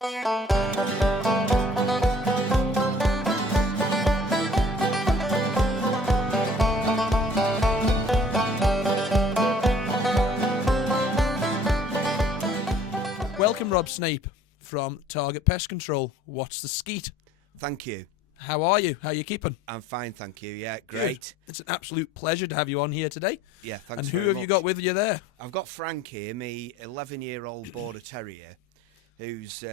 Welcome, Rob Snape from Target Pest Control. What's the Skeet? Thank you. How are you? How are you keeping? I'm fine, thank you. Yeah, great. Good. It's an absolute pleasure to have you on here today. Yeah, thanks. And very who have much. you got with you there? I've got Frank here, me 11-year-old border terrier, who's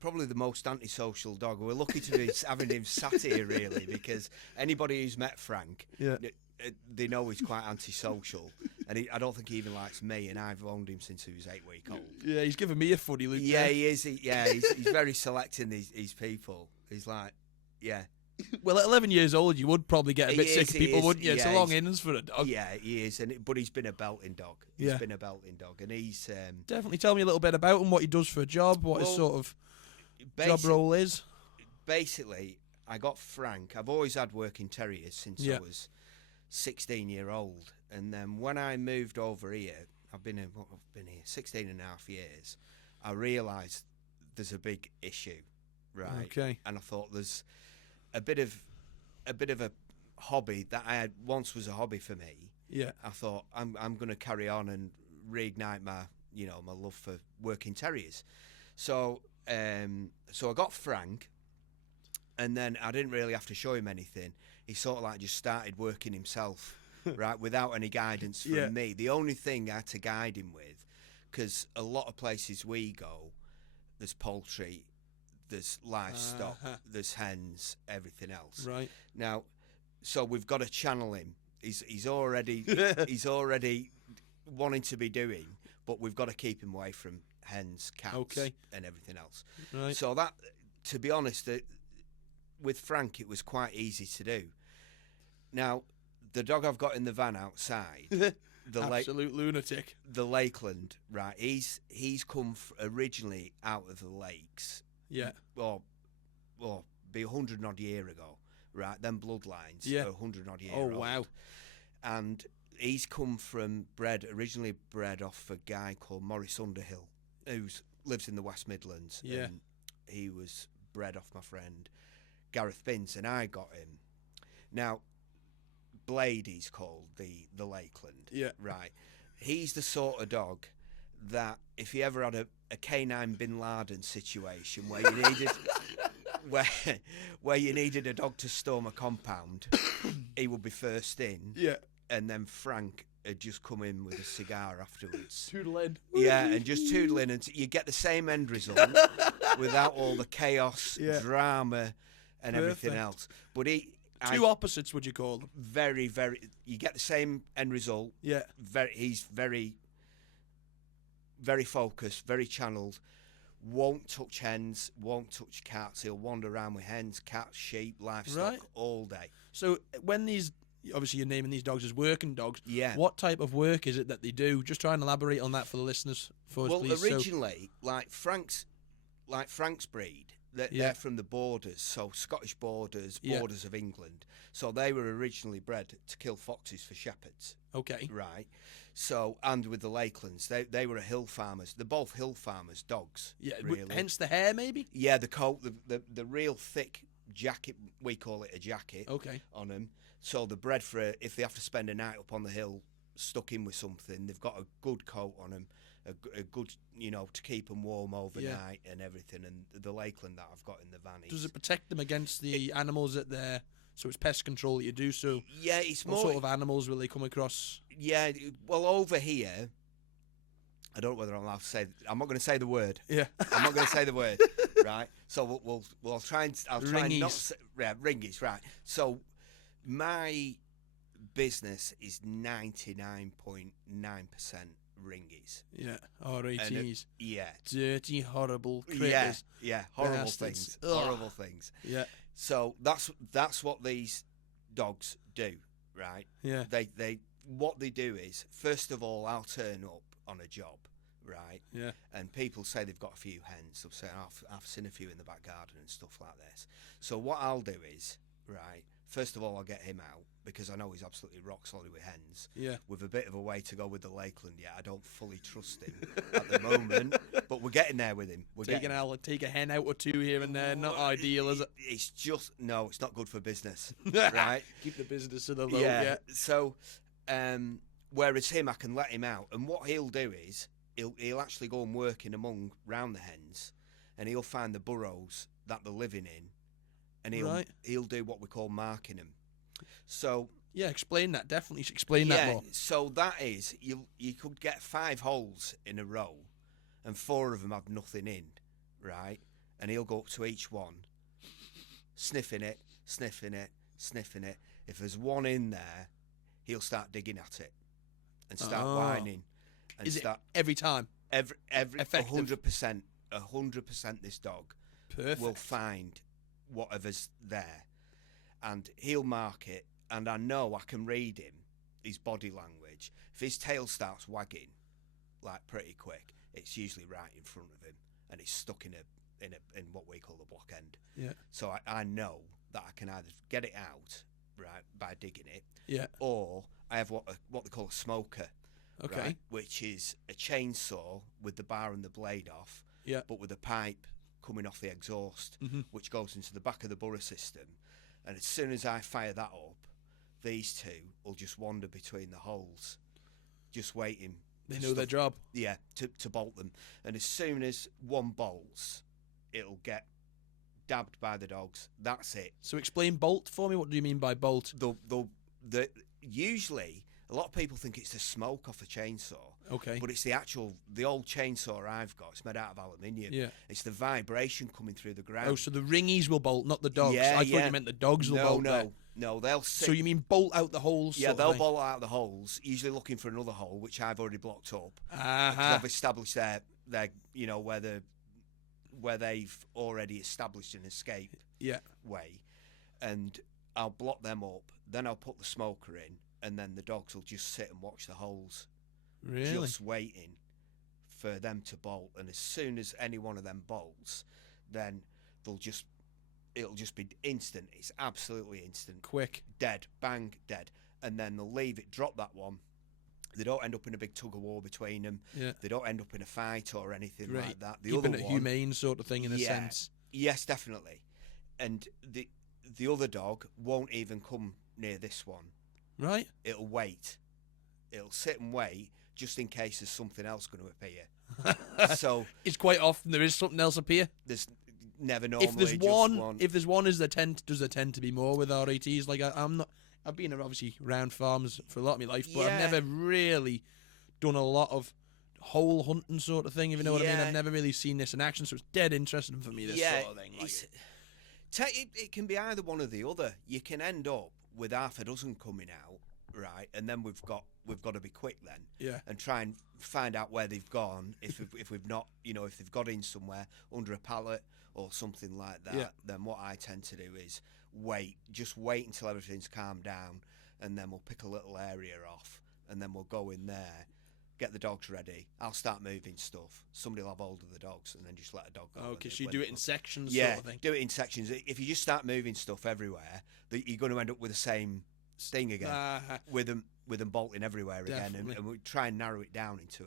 probably the most antisocial dog. We're lucky to be having him sat here, really, because anybody who's met Frank, they know he's quite antisocial, and I don't think he even likes me. And I've owned him since he was 8 weeks old. Yeah, he's giving me a funny look. Yeah, he is. He's very selecting these people. He's like, yeah. Well, at 11 years old, you would probably get a bit sick of people, wouldn't you? Yeah, it's a long innings for a dog. Yeah, he is, but he's been a belting dog. He's been a belting dog, and he's Definitely tell me a little bit about him, what he does for a job, what his sort of job role is. Basically, I got Frank. I've always had working terriers since I was 16-year-old, and then when I moved over here, I've been here 16 and a half years. I realised there's a big issue, right? Okay. And I thought there's a bit of a hobby that I had once was a hobby for me. Yeah. I thought I'm going to carry on and reignite my love for working terriers. So I got Frank, and then I didn't really have to show him anything. He sort of like just started working himself, right, without any guidance from me. The only thing I had to guide him with, because a lot of places we go, there's poultry, there's livestock, there's hens, everything else. Right. Now, so we've got to channel him. He's already wanting to be doing, but we've got to keep him away from hens, cats, and everything else. Right. So that, to be honest, with Frank, it was quite easy to do. Now, the dog I've got in the van outside, the absolute lunatic, the Lakeland, right? He's come originally out of the lakes. Yeah. Or be 100 odd year ago, right? Them bloodlines are 100 odd year old. Oh wow! And he's come from originally bred off a guy called Maurice Underhill, who lives in the West Midlands. Yeah. And he was bred off my friend Gareth Binns, and I got him. Now, Blade, he's called, the Lakeland. Yeah. Right. He's the sort of dog that if you ever had a canine Bin Laden situation where you needed where you needed a dog to storm a compound, he would be first in. Yeah. And then Frank had just come in with a cigar afterwards. Toodling. Yeah, and just toodling, and you get the same end result without all the chaos, drama, and everything else. But two opposites, would you call them? Very, very. You get the same end result. Yeah. He's very, very focused, very channeled. Won't touch hens, won't touch cats. He'll wander around with hens, cats, sheep, livestock all day. So when obviously you're naming these dogs as working dogs. Yeah. What type of work is it that they do? Just try and elaborate on that for the listeners for us, please. Well, originally, like Frank's breed, they're from the borders, so Scottish borders of England. So they were originally bred to kill foxes for shepherds. Okay. Right. So, and with the Lakelands, they were hill farmers. They're both hill farmers' dogs. Yeah. Really. Hence the hair, maybe. Yeah, the coat, the real thick jacket. We call it a jacket. Okay. On them. So they're bred for if they have to spend a night up on the hill, stuck in with something. They've got a good coat on them, a good, to keep them warm overnight and everything. And the Lakeland that I've got in the van. Does it protect them against the animals that they're? So it's pest control that you do. So yeah, it's what sort of animals will they come across? Yeah, well, over here, I don't know whether I'm allowed to say. I'm not going to say the word. Yeah, I'm not going to say the word. Right. So we'll try and not say, ringies. Right. So my business is 99.9% ringies. Yeah, R.A.Ts. Yeah. Dirty, horrible critters. Yeah, horrible bastards. things. Horrible things. Yeah. So that's what these dogs do, right? Yeah. They what they do is, first of all, I'll turn up on a job, right? Yeah. And people say they've got a few hens. They'll say, I've seen a few in the back garden and stuff like this. So what I'll do is, right, first of all, I'll get him out because I know he's absolutely rock solid with hens. Yeah. With a bit of a way to go with the Lakeland yet. I don't fully trust him at the moment, but we're getting there with him. Take a hen out or two here and there. Not ideal, is it? It's just no. It's not good for business, right? Keep the business to the low. Yeah. So, whereas him, I can let him out, and what he'll do is he'll actually go and work in among round the hens, and he'll find the burrows that they're living in, and he'll do what we call marking them. So yeah, explain that. Definitely explain that more. So that is you could get 5 holes in a row, and 4 of them have nothing in, right? And he'll go up to each one, sniffing it. If there's one in there, he'll start digging at it and start whining. And is it every time? Every 100%. 100%. This dog will find whatever's there, and he'll mark it. And I know I can read him, his body language. If his tail starts wagging, like pretty quick, it's usually right in front of him, and it's stuck in what we call the block end. Yeah. So I know that I can either get it out right by digging it, or I have what they call a smoker, right, which is a chainsaw with the bar and the blade off, but with a pipe coming off the exhaust, which goes into the back of the burrow system. And as soon as I fire that up, these two will just wander between the holes, just waiting. They know their job. Yeah, to bolt them. And as soon as one bolts, it'll get dabbed by the dogs. That's it. So explain bolt for me. What do you mean by bolt? Usually, a lot of people think it's the smoke off the chainsaw. Okay. But it's the old chainsaw I've got. It's made out of aluminium. Yeah. It's the vibration coming through the ground. Oh, so the ringies will bolt, not the dogs. I thought you meant the dogs will bolt. No, they'll sit. So you mean bolt out the holes? Yeah, they'll bolt out the holes, usually looking for another hole, which I've already blocked up. I've established their where they've already established an escape way. And I'll block them up, then I'll put the smoker in, and then the dogs will just sit and watch the holes. Really? Just waiting for them to bolt. And as soon as any one of them bolts, then it'll just be instant. It's absolutely instant. Quick. Dead. Bang, dead. And then they'll leave it, drop that one. They don't end up in a big tug of war between them. Yeah. They don't end up in a fight or anything like that. Keeping it humane sort of thing in a sense. Yes, definitely. And the other dog won't even come near this one. Right. It'll wait. It'll sit and wait just in case there's something else going to appear. So it's quite often there is something else appear. There's never normally if there's just one. If there's one, does there tend to be more with R.A.Ts? Like I've been obviously around farms for a lot of my life, but I've never really done a lot of hole hunting sort of thing. If you know what I mean, I've never really seen this in action, so it's dead interesting for me. This sort of thing. It can be either one or the other. You can end up with half a dozen coming out, right? And then we've got to be quick then, and try and find out where they've gone. If we've not, if they've got in somewhere under a pallet or something like that, then what I tend to do is just wait until everything's calmed down, and then we'll pick a little area off, and then we'll go in there, get the dogs ready. I'll start moving stuff. Somebody will have hold of the dogs, and then just let a dog go. Okay, so you do it in sections, sort of thing. Do it in sections. If you just start moving stuff everywhere, you're going to end up with the same thing again, with them bolting everywhere again, and we try and narrow it down into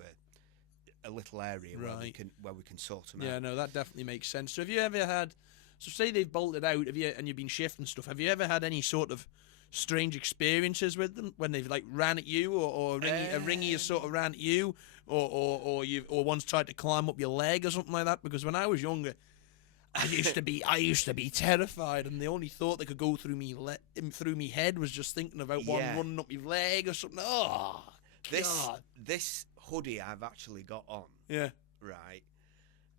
a little area where we can sort them out. Yeah, no, that definitely makes sense. So have you ever had? So say they've bolted out, and you've been shifting stuff. Have you ever had any sort of strange experiences with them when they've like ran at you, or a ringy has sort of ran at you, or one's tried to climb up your leg or something like that? Because when I was younger, I used to be terrified, and the only thought that could go through me head was just thinking about one running up your leg or something. Oh, this hoodie I've actually got on. Yeah. Right.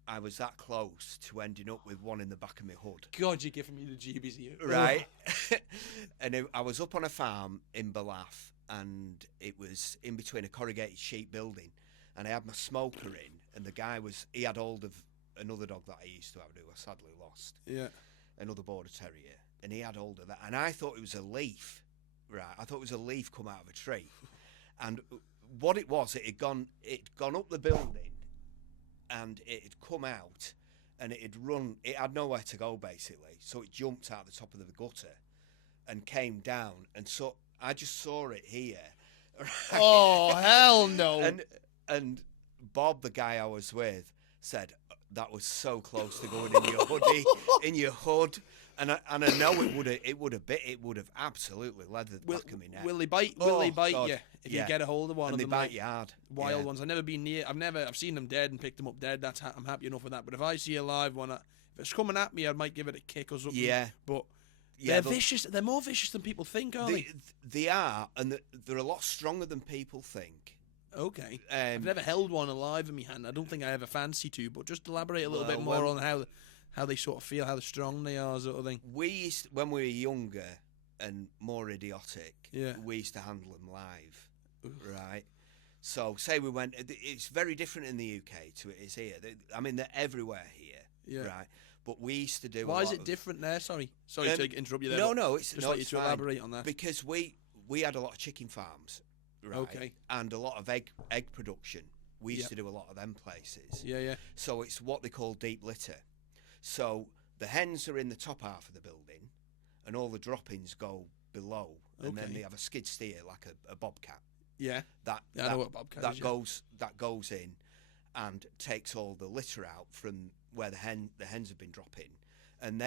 I was that close to ending up with one in the back of my hood. God, you're giving me the jeebies here. Right. And I was up on a farm in Ballath, and it was in between a corrugated sheet building, and I had my smoker in, and the guy he had hold of another dog that I used to have who I sadly lost. Yeah. Another border terrier. And he had hold of that. And I thought it was a leaf. Right. I thought it was a leaf come out of a tree. And what it was, it had gone up the building, and it had come out, and it had nowhere to go basically. So it jumped out the top of the gutter and came down, and so I just saw it here. Right? Oh, hell no. And Bob, the guy I was with, said that was so close to going in your hoodie, in your hood. And I know it would have absolutely leathered the back of my neck. Will they bite? Will they bite God. you if you get a hold of one and of they them? bite you hard. Wild ones. I've never been near. I've seen them dead and picked them up dead. I'm happy enough with that. But if I see a live one, if it's coming at me, I might give it a kick or something. Yeah. But they're vicious. They're more vicious than people think, aren't they? They are, and they're a lot stronger than people think. Okay. I've never held one alive in my hand. I don't think I ever fancy to. But just elaborate a little bit more on how they sort of feel, how strong they are, sort of thing. When we were younger and more idiotic, we used to handle them live, right? So say we went, it's very different in the UK to it is here. They're everywhere here, right? But we used to do. Why is it different there? Sorry to interrupt you there. No, it's just like you to fine. Elaborate on that. Because we had a lot of chicken farms, right? Okay. And a lot of egg production. We used to do a lot of them places. Yeah. So it's what they call deep litter. So the hens are in the top half of the building, and all the droppings go below, and then they have a skid steer like a bobcat. Yeah. I know what a bobcat is. That goes in, and takes all the litter out from where the hens have been dropping, and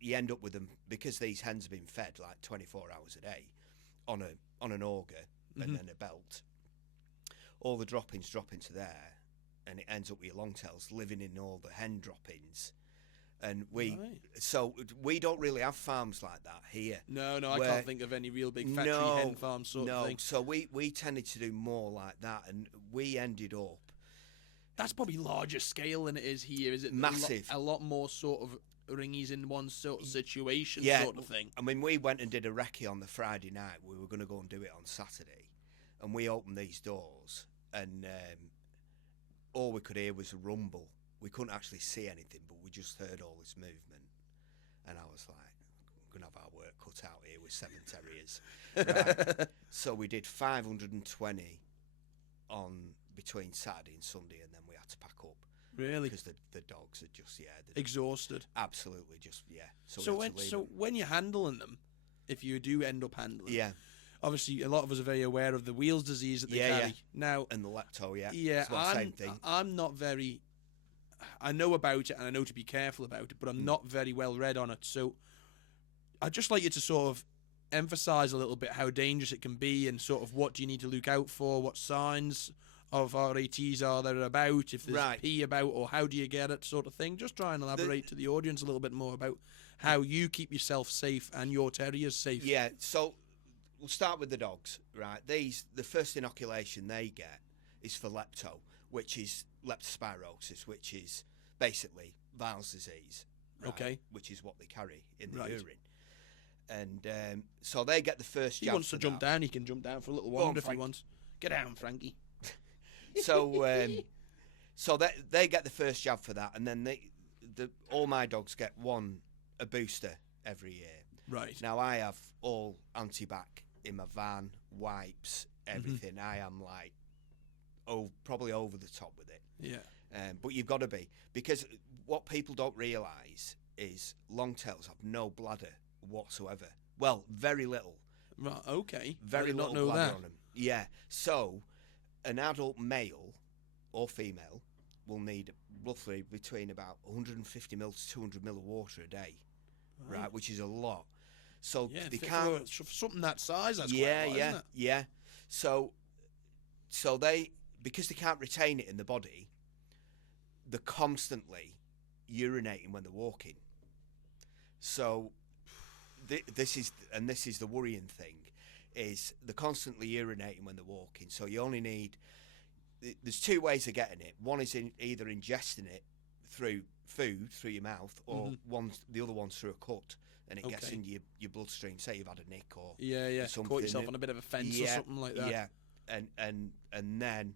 you end up with them because these hens have been fed like 24 hours a day, on an auger and then a belt. All the droppings drop into there, and it ends up with your longtails living in all the hen droppings. And we don't really have farms like that here. No, I can't think of any real big factory hen farm sort of thing. So we tended to do more like that, and we ended up. That's probably larger scale than it is here, is it? Massive. A lot more sort of ringies in one sort of situation, sort of thing. I mean, we went and did a recce on the Friday night. We were going to go and do it on Saturday, and we opened these doors, and all we could hear was a rumble. We couldn't actually see anything, but we just heard all this movement. And I was like, we're going to have our work cut out here with 7 terriers. Right. So we did 520 on between Saturday and Sunday, and then we had to pack up. Really? Because the dogs are just, exhausted. Absolutely, just, So when you're handling them, if you do end up handling them, yeah. Obviously, a lot of us are very aware of the Wheels disease that they carry. Yeah. Now, and the lepto, same thing. I'm not very. I know about it, and I know to be careful about it, but I'm not very well read on it. So, I'd just like you to sort of emphasise a little bit how dangerous it can be, and sort of what do you need to look out for, what signs of R.A.Ts are there about, if there's pee about, or how do you get it, sort of thing. Just try and elaborate to the audience a little bit more about how you keep yourself safe and your terriers safe. Yeah, so we'll start with the dogs, right? The first inoculation they get is for lepto, which is leptospirosis, which is basically Weil's disease, right? Which is what they carry in the urine. And so they get the first jab. He wants to jump down, he can jump down for a little wander if he wants. Get down, Frankie. So they get the first jab for that, and then all my dogs get a booster every year. Right. Now I have all anti-bac in my van, wipes, everything. I am like, probably over the top with it. Yeah. But you've got to be, because what people don't realise is longtails have no bladder whatsoever. Well, very little. Right. Okay. Very little bladder that. on them. Yeah. So an adult male or female will need roughly between about 150 mil to 200 mil of water a day, right? Which is a lot. So they can't. For something that size, that's quite a lot, isn't it? Yeah. So they, because they can't retain it in the body, they're constantly urinating when they're walking. So this is the worrying thing, is they're constantly urinating when they're walking. So you only need. There's 2 ways of getting it. One is either ingesting it through food, through your mouth, or the other one's through a cut, and it gets into your bloodstream. Say you've had a nick or something. Caught yourself on a bit of a fence or something like that. Yeah, and then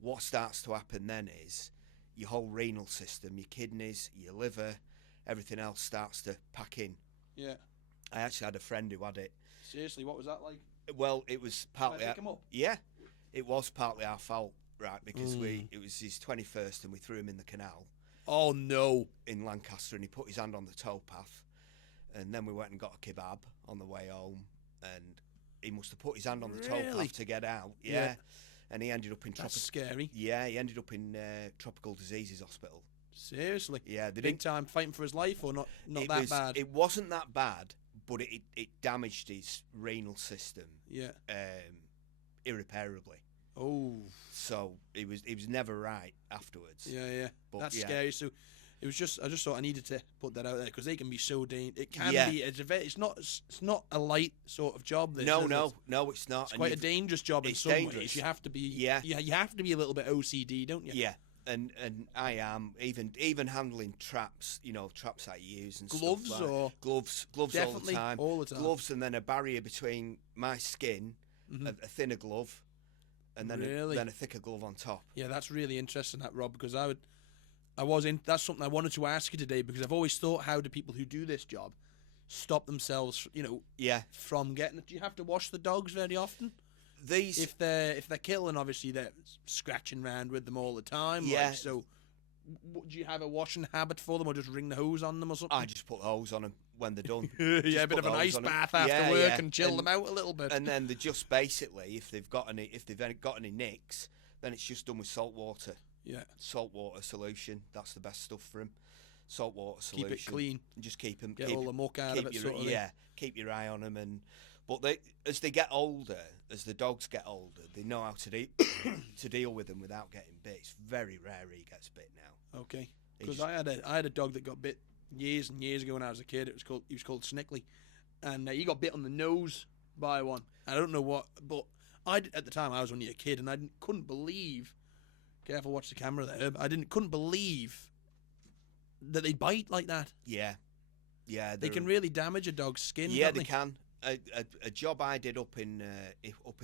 what starts to happen then is your whole renal system, your kidneys, your liver, everything else starts to pack in. Yeah. I actually had a friend who had it. Seriously, what was that like? Well, it was partly. Did I pick him up? Yeah, it was partly our fault. Right, because it was his 21st and we threw him in the canal. Oh no! In Lancaster, and he put his hand on the towpath, and then we went and got a kebab on the way home, and he must have put his hand on the Really? towpath to get out. Yeah. And he ended up in That's scary. Yeah, he ended up in tropical diseases hospital. Seriously. Yeah, they Big didn't. time fighting for his life, or not It that was, bad? It wasn't that bad, but it damaged his renal system Yeah. irreparably. Oh. So he was never right afterwards. Yeah. But, That's yeah. scary. So it was just, I just thought I needed to put that out there because they can be so dangerous. It can Yeah. be. It's not a light sort of job. This, No, is no, it? no, it's not. It's And quite a you've- dangerous job in it's some dangerous. ways. You have to be. Yeah. You have to be a little bit OCD, don't you? Yeah, and I am even handling traps, traps I use and Gloves stuff like, or gloves definitely all the time. Gloves, and then a barrier between my skin, Mhm. a thinner glove, and then Really? then a thicker glove on top. Yeah, that's really interesting, that Rob, because that's something I wanted to ask you today because I've always thought, how do people who do this job stop themselves, Yeah, from getting it? Do you have to wash the dogs very often? these. If they're killing, obviously they're scratching around with them all the time. Yeah. Like, so do you have a washing habit for them, or just ring the hose on them or something? I just put the hose on them when they're done. yeah, a Just bit put of an the hose ice on 'em. bath after Yeah, work yeah. and chill them out a little bit. And then they just basically, if they've got any nicks, then it's just done with salt water. Yeah, Saltwater solution. That's the best stuff for them. Saltwater solution. keep it clean. And just keep them. Get all the muck out of it. Sort of thing. Yeah, keep your eye on them. But as they get older, as the dogs get older, they know how to to deal with them without getting bit. It's very rare he gets bit now. Okay. He Because just- I had a dog that got bit years and years ago when I was a kid. He was called Snickly, and he got bit on the nose by one. I don't know what, but at the time I was only a kid, and I couldn't believe. Careful, watch the camera there. Couldn't believe that they bite like that. Yeah, They can really damage a dog's skin. Yeah, can't they can. A job I did up in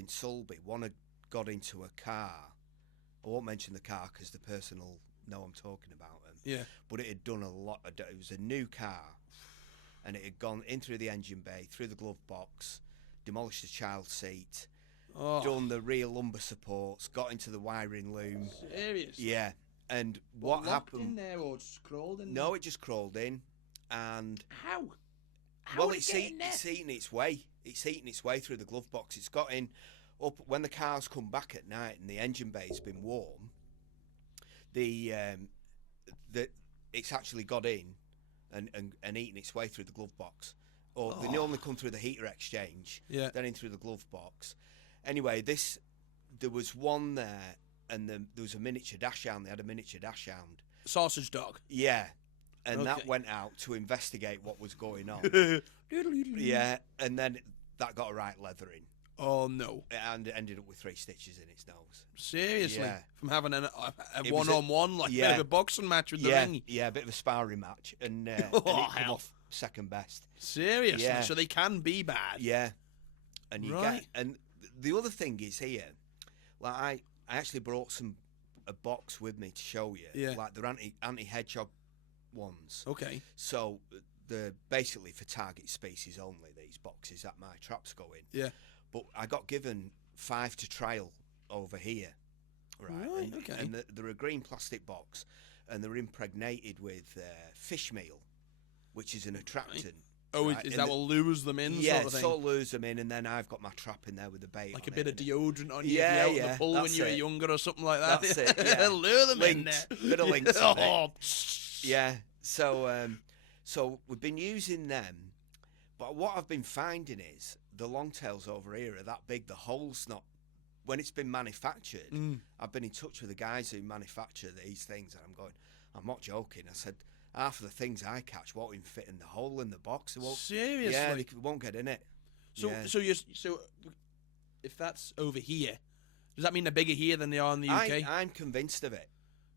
Sulby, one had got into a car. I won't mention the car because the person will know I'm talking about them. Yeah. But it had done a lot. It was a new car, and it had gone in through the engine bay, through the glove box, demolished the child seat, Oh, done the rear lumbar supports, got into the wiring loom. serious? Yeah, and what locked in happened? there or just crawled in? No, it just crawled in, and How? well, would it it's get in there? eating its way. It's eating its way through the glove box. It's got in up when the cars come back at night and the engine bay's been warm. It's actually got in and eaten its way through the glove box. Or they normally come through the heater exchange, Yeah. then in through the glove box. Anyway, there was one there, and there was a miniature dachshund. They had a miniature dachshund. Sausage dog. Yeah, and that Okay. went out to investigate what was going on. Yeah, and then that got a right leathering, Oh no. and it ended up with 3 stitches in its nose. Seriously? Yeah. From having a It was one-on-one, like a bit yeah. of a boxing match with the Yeah, ringy. yeah, a bit of a sparring match, and it Oh, come hell. off second best. Seriously? Yeah. So they can be bad? Yeah, and you Right. get, and the other thing is here, like I actually brought a box with me to show you. Yeah. Like they're anti hedgehog ones. Okay. So they're basically for target species only. These boxes that my traps go in. Yeah. But I got given 5 to trial over here, right? Right, And, okay. and they're a green plastic box, and they're impregnated with fish meal, which is an attractant. Oh, Right, is and that what lures them in, Yeah, sort of thing? sort of lures them in, and then I've got my trap in there with the bait. Like on a bit it, of and deodorant on you Yeah, if you're out in yeah, the pool when that's you were it. younger or something like that. That's it, yeah. Lure them in Lynx, there. bit of lynx on it. Oh, Yeah, so we've been using them, but what I've been finding is the longtails over here are that big. The hole's not. When it's been manufactured, I've been in touch with the guys who manufacture these things, and I'm not joking. I said half of the things I catch won't even fit in the hole in the box. They won't, seriously? yeah, they won't get in it. So, Yeah. so if that's over here, does that mean they're bigger here than they are in the UK? I'm convinced of it.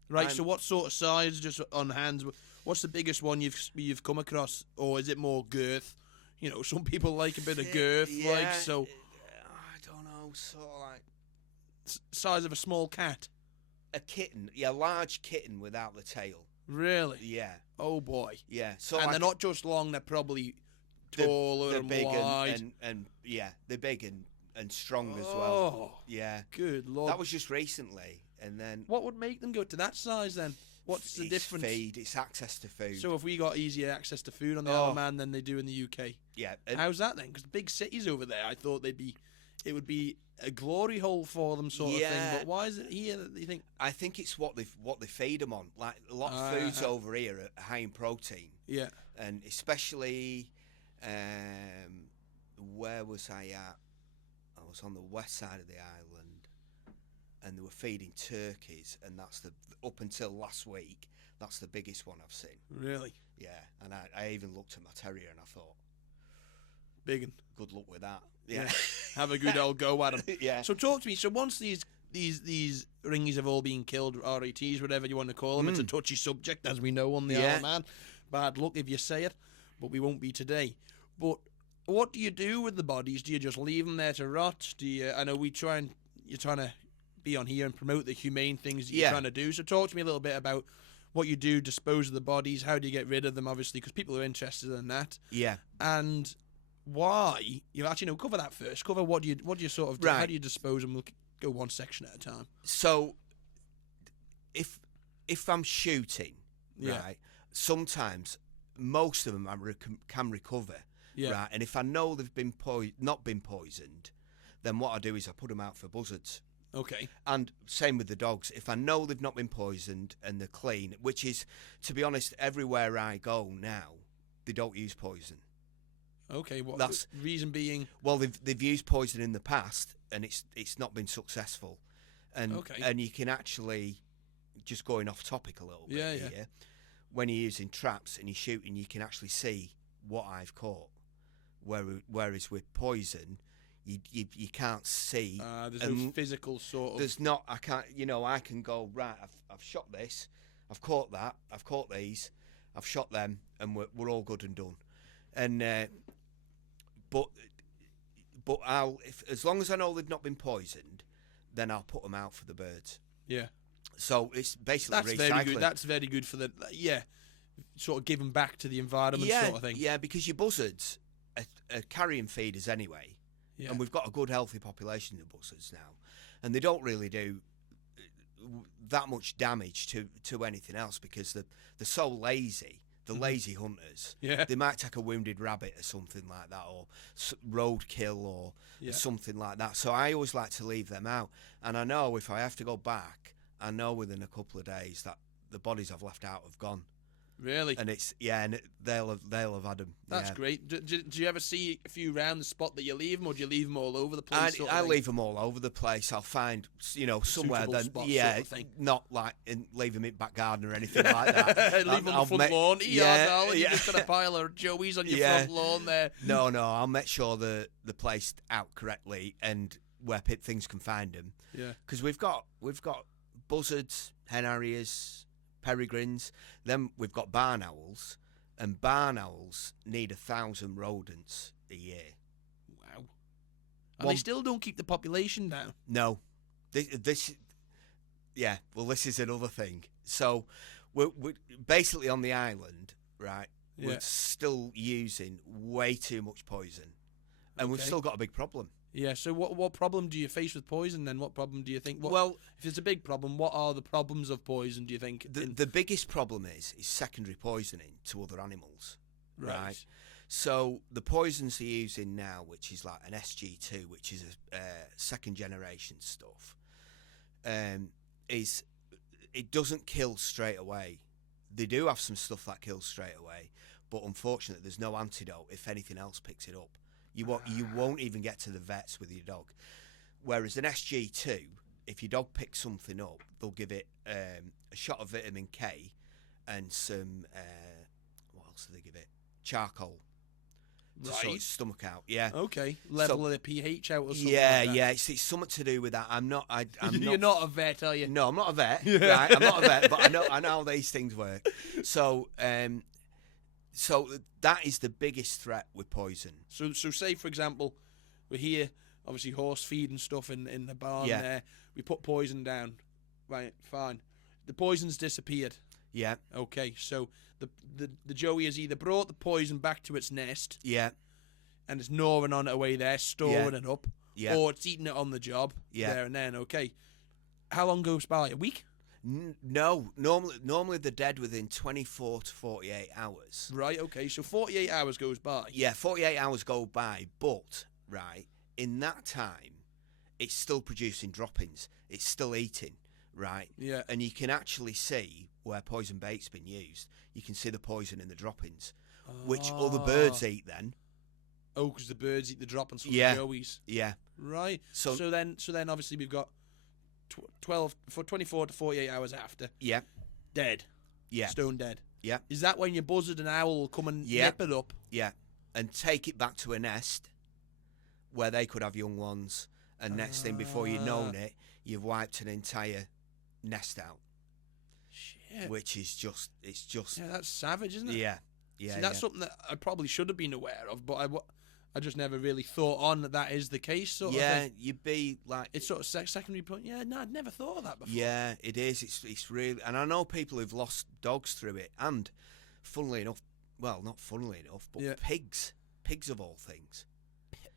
Right. I'm- So, what sort of size, just on hands? What's the biggest one you've come across, or is it more girth? You know, some people like a bit of girth, Yeah, like so. I don't know, sort of like Size of a small cat. a kitten, yeah, large kitten without the tail. Really? Yeah, Oh boy. yeah. So And I they're c- not just long; they're probably they're- taller they're and big wide. and yeah, they're big and strong as Oh, well. Yeah, good lord! that was just recently, and then What would make them go to that size then? What's the It's difference? feed. It's access to food. So have we got easier access to food on the Isle of Man than they do in the UK? Yeah. How's that then? Because the big cities over there, I thought it would be a glory hole for them, sort of thing. But why is it here that you think? I think it's what they feed them on. Like a lot of foods over here are high in protein. Yeah. And especially, where was I at? I was on the west side of the island, and they were feeding turkeys, and that's up until last week, that's the biggest one I've seen. Really? Yeah, and I even looked at my terrier and I thought, big un. good luck with that. Yeah. Have a good old go at them. Yeah. So talk to me. So once these ringies have all been killed, R.A.Ts, whatever you want to call them, it's a touchy subject, as we know on the Isle of Man. Bad luck if you say it, but we won't be today. But what do you do with the bodies? Do you just leave them there to rot? Do you? I know you're trying to be on here and promote the humane things that you're trying to do. So talk to me a little bit about what you do, dispose of the bodies, how do you get rid of them, obviously, because people are interested in that. Yeah. And why? You actually know, cover that first. Cover what do you sort of do? Right. How do you dispose of them? We'll go one section at a time. So, if I'm shooting, right, sometimes most of them can recover, right, and if I know they've been not been poisoned, then what I do is I put them out for buzzards. Okay. And same with the dogs. If I know they've not been poisoned and they're clean, which is, to be honest, everywhere I go now, they don't use poison. Okay. What? That's the reason being? Well, they've used poison in the past, and it's not been successful. And and you can actually, just going off topic a little bit here, when you're using traps and you're shooting, you can actually see what I've caught. Whereas with poison, you can't see. There's no physical sort of. There's not. I can't. I can go right. I've shot this. I've caught that. I've caught these. I've shot them, and we're all good and done. And but as long as I know they've not been poisoned, then I'll put them out for the birds. Yeah. So it's basically recycling. Very good. That's very good for the sort of giving back to the environment sort of thing. Yeah, because your buzzards are carrion feeders anyway. Yeah. And we've got a good, healthy population of buzzards now. And they don't really do that much damage to anything else because they're so lazy. The lazy hunters. Yeah. They might take a wounded rabbit or something like that, or roadkill or something like that. So I always like to leave them out. And I know if I have to go back, I know within a couple of days that the bodies I've left out have gone. Really? And it's and they'll have had them. That's great. Do you ever see a few round the spot that you leave them, or do you leave them all over the place? I leave them all over the place. I'll find somewhere then spot, sort of thing. Not like leave them in back garden or anything like that. Leave them on the front lawn. You're just got a pile of joeys on your front lawn there. No, I'll make sure the placed out correctly and where things can find them. Yeah, because we've got buzzards, hen harriers, peregrines. Then we've got barn owls, and barn owls need 1,000 rodents a year. Wow. And they still don't keep the population down. No. This is another thing. So we're basically on the island, right? Yeah. We're still using way too much poison, and we've still got a big problem. Yeah, so what problem do you face with poison then? What problem do you think? Well, if it's a big problem, what are the problems of poison, do you think? The biggest problem is secondary poisoning to other animals, right? So the poisons they're using now, which is like an SG2, which is a second generation stuff, it doesn't kill straight away. They do have some stuff that kills straight away, but unfortunately there's no antidote if anything else picks it up. You won't even get to the vets with your dog. Whereas an SG2, if your dog picks something up, they'll give it a shot of vitamin K and some what else do they give it? Charcoal. To sort its stomach out. Yeah. Okay. Level the pH out or something. Yeah, like that. It's something to do with that. You're not a vet, are you? No, I'm not a vet. Right? I'm not a vet, but I know how these things work. So So that is the biggest threat with poison. So say, for example, we're here, obviously horse feed and stuff in the barn there. We put poison down. Right, fine. The poison's disappeared. Yeah. Okay, so the joey has either brought the poison back to its nest. Yeah. And it's gnawing on it away there, storing it up. Yeah. Or it's eating it on the job. Yeah. There and then. Okay. How long goes by? A week? No, normally they're dead within 24 to 48 hours. Right, okay, so 48 hours goes by. Yeah, 48 hours go by, but, right, in that time, it's still producing droppings. It's still eating, right? Yeah. And you can actually see where poison bait's been used. You can see the poison in the droppings, which other birds eat then. Oh, because the birds eat the droppings from Yeah. the joeys. Yeah. Right. So then obviously we've got 24 to 48 hours after. Yeah. Dead. Yeah. Stone dead. Yeah. Is that when your buzzard and owl will come and Yeah. nip it up? Yeah. And take it back to a nest where they could have young ones. And next thing, before you've known it, you've wiped an entire nest out. Shit. Which is it's just. Yeah, that's savage, isn't it? Yeah. Yeah. See, that's something that I probably should have been aware of, but I just never really thought on that is the case. Sort of thing. You'd be like, it's sort of secondary point. Yeah, no, I'd never thought of that before. Yeah, it is. It's really, and I know people who've lost dogs through it, and funnily enough, well, not funnily enough, but pigs of all things.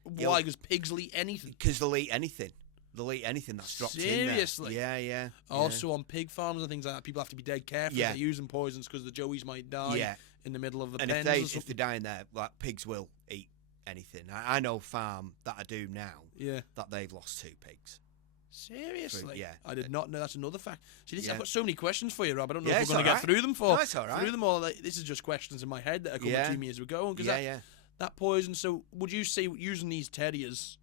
Why? Because pigs will eat anything. Because they'll eat anything. They'll eat anything that's dropped in there. Seriously? Yeah. Also, on pig farms and things like that, people have to be dead careful if they're using poisons because the joeys might die in the middle of the and pens. if they die in there, like pigs will eat anything. I know a farm that I do now that they've lost 2 pigs. Seriously? Yeah. I did not know. That's another fact. See, I've got so many questions for you, Rob. I don't know Yeah, if we're going to get through them No, it's all right. through them all. This is just questions in my head that are coming to me as we go. Cause that poison. So, would you say using these terriers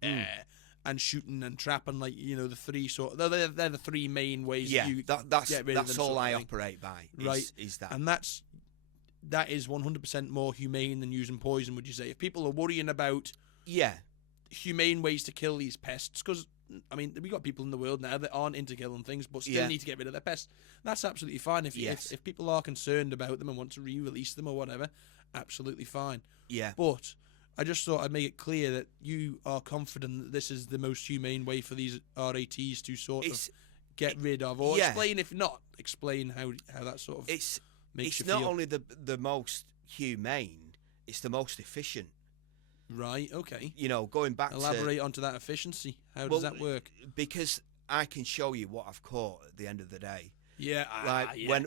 and shooting and trapping, like, you know, the 3 sort of, they're the 3 main ways that you that's get rid of them, all sort I of thing. operate by. Right. Is that? And that is 100% more humane than using poison, would you say? If people are worrying about humane ways to kill these pests, because, I mean, we've got people in the world now that aren't into killing things but still need to get rid of their pests. That's absolutely fine. If people are concerned about them and want to re-release them or whatever, absolutely fine. Yeah. But I just thought I'd make it clear that you are confident that this is the most humane way for these R.A.Ts to sort of get rid of, or explain, if not, explain how that sort of makes you It's feel. not only the most humane, it's the most efficient. Right, okay. You know, going back Elaborate onto that efficiency. How does that work? Because I can show you what I've caught at the end of the day. Yeah, when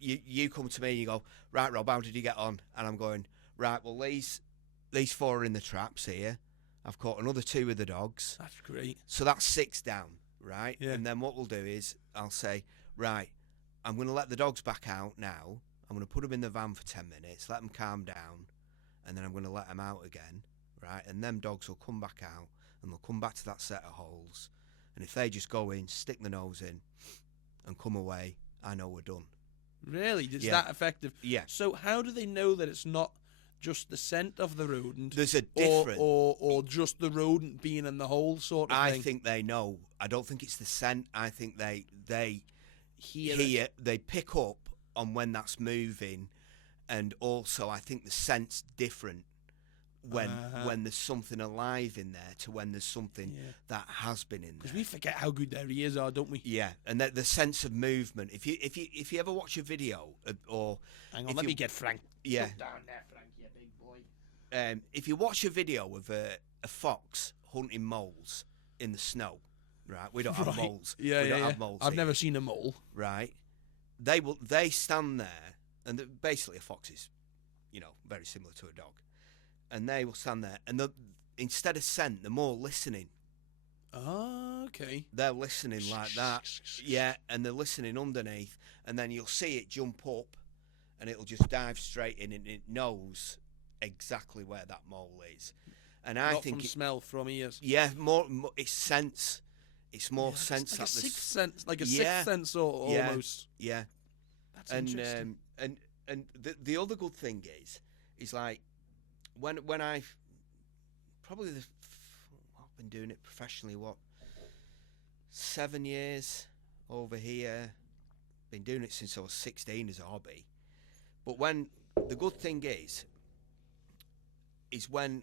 you come to me and you go, right, Rob, how did you get on? And I'm going, right, well, these 4 are in the traps here. I've caught another 2 of the dogs. That's great. So that's 6 down, right? Yeah. And then what we'll do is I'll say, right, I'm going to let the dogs back out now. I'm going to put them in the van for 10 minutes, let them calm down, and then I'm going to let them out again, right? And them dogs will come back out, and they'll come back to that set of holes. And if they just go in, stick the nose in, and come away, I know we're done. Really? It's that effective? Yeah. So how do they know that it's not just the scent of the rodent? There's a different... Or just the rodent being in the hole sort of thing? I think they know. I don't think it's the scent. I think they hear they pick up on when that's moving, and also I think the scent's different when there's something alive in there to when there's something that has been in there. Because we forget how good their ears are, don't we? Yeah, and the sense of movement. If you ever watch a video or hang on, let me get Frank. Yeah, Put down there, Frank, you big boy. If you watch a video of a fox hunting moles in the snow, right? We don't have moles. We don't have moles. I've never seen a mole. Right? They stand there, and basically a fox is, you know, very similar to a dog, and they will stand there, and instead of scent, they're more listening. Oh, okay. They're listening like that, yeah, and they're listening underneath, and then you'll see it jump up, and it'll just dive straight in, and it knows exactly where that mole is. And I Not think from smell, from ears. Yeah, more it's sense. It's more sense. Like a sixth sense, sixth sense, or almost. Yeah, that's interesting. And the other good thing is like when I've probably I've been doing it professionally 7 years over here. Been doing it since I was 16 as a hobby. But when the good thing is when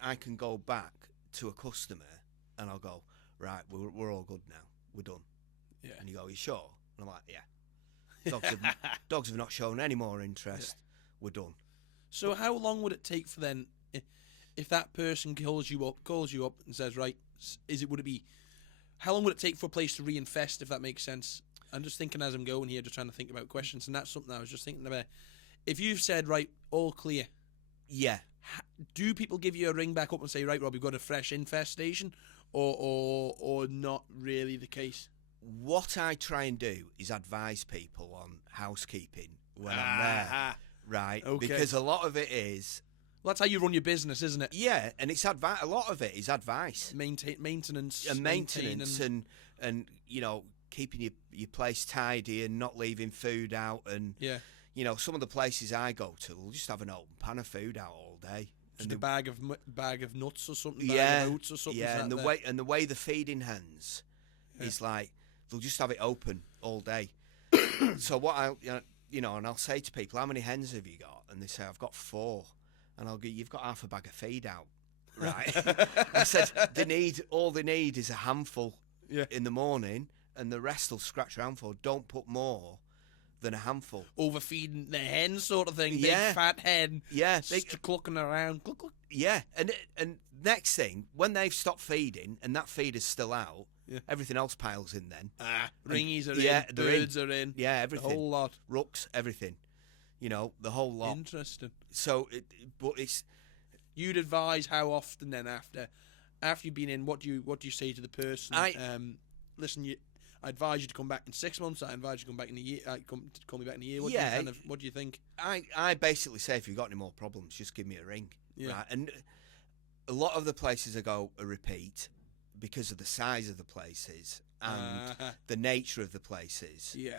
I can go back to a customer and I'll go, right, we're all good now. We're done. Yeah. And you go, you sure? And I'm like, yeah. Dogs have not shown any more interest. Yeah. We're done. So how long would it take for then, if that person calls you up and says, right, would it be, how long would it take for a place to reinfest, if that makes sense? I'm just thinking as I'm going here, just trying to think about questions, and that's something I was just thinking about. If you've said, right, all clear, Yeah. do people give you a ring back up and say, right, Rob, we've got a fresh infestation, or not really the case? What I try and do is advise people on housekeeping when I'm there, right? Okay. Because a lot of it is... Well, that's how you run your business, isn't it? Yeah, and it's a lot of it is advice. Maintenance. And maintenance and you know, keeping your place tidy and not leaving food out. And, yeah. you know, some of the places I go to will just have an open pan of food out all day. Just a bag of nuts or something, yeah, bag of oats or something. Yeah, and the way the feeding hens is like, they'll just have it open all day. So what and I'll say to people, how many hens have you got? And they say, I've got 4. And I'll go, you've got half a bag of feed out, right? I said, all they need is a handful in the morning, and the rest will scratch around for. Don't put more than a handful. Overfeeding the hen sort of thing, big fat hen. Yeah. Just clucking around. Cluck, cluck. Yeah, and next thing, when they've stopped feeding and that feed is still out, everything else piles in then. Ringies are in, birds are in. Yeah, everything. The whole lot. Rooks, everything. You know, the whole lot. Interesting. So, but it's... You'd advise how often then after you've been in, what do you say to the person? Listen, I advise you to come back in 6 months. I advise you to come back in a year. Call me back in a year. What do you think? I basically say, if you've got any more problems, just give me a ring. Yeah. Right? And a lot of the places I go are repeat because of the size of the places and the nature of the places. Yeah.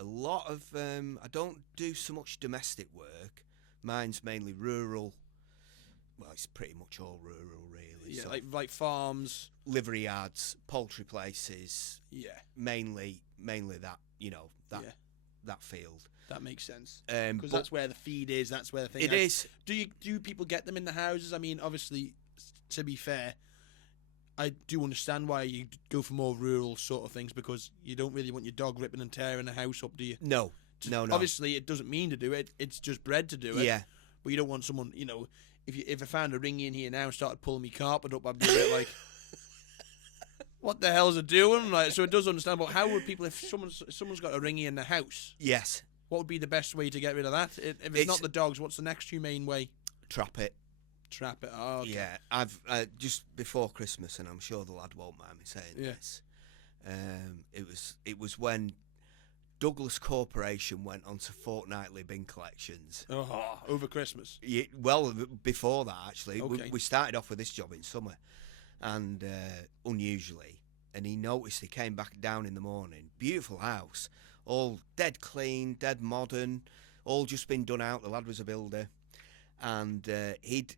A lot of I don't do so much domestic work. Mine's mainly rural. Well, it's pretty much all rural, really. Yeah, so like farms, livery yards, poultry places. Yeah, mainly that. You know that field. That makes sense. Because that's where the feed is. That's where the thing. It is. Do people get them in the houses? I mean, obviously, to be fair, I do understand why you go for more rural sort of things, because you don't really want your dog ripping and tearing the house up, do you? No. Obviously, it doesn't mean to do it. It's just bred to do it. Yeah. But you don't want someone, you know, if I found a ringy in here now and started pulling me carpet up, I'd be a bit like, what the hell's it doing? Like, so it does understand. But how would people, if someone's got a ringy in the house? Yes. What would be the best way to get rid of that? If it's not the dogs, what's the next humane way? Trap it. Trap it. Oh, okay. Yeah, I've just before Christmas, and I'm sure the lad won't mind me saying this. It was when Douglas Corporation went on to fortnightly bin collections. Oh, over Christmas. Yeah, well, before that actually, Okay. we started off with this job in summer, and unusually, and he noticed. He came back down in the morning. Beautiful house, all dead clean, dead modern, all just been done out. The lad was a builder, and he'd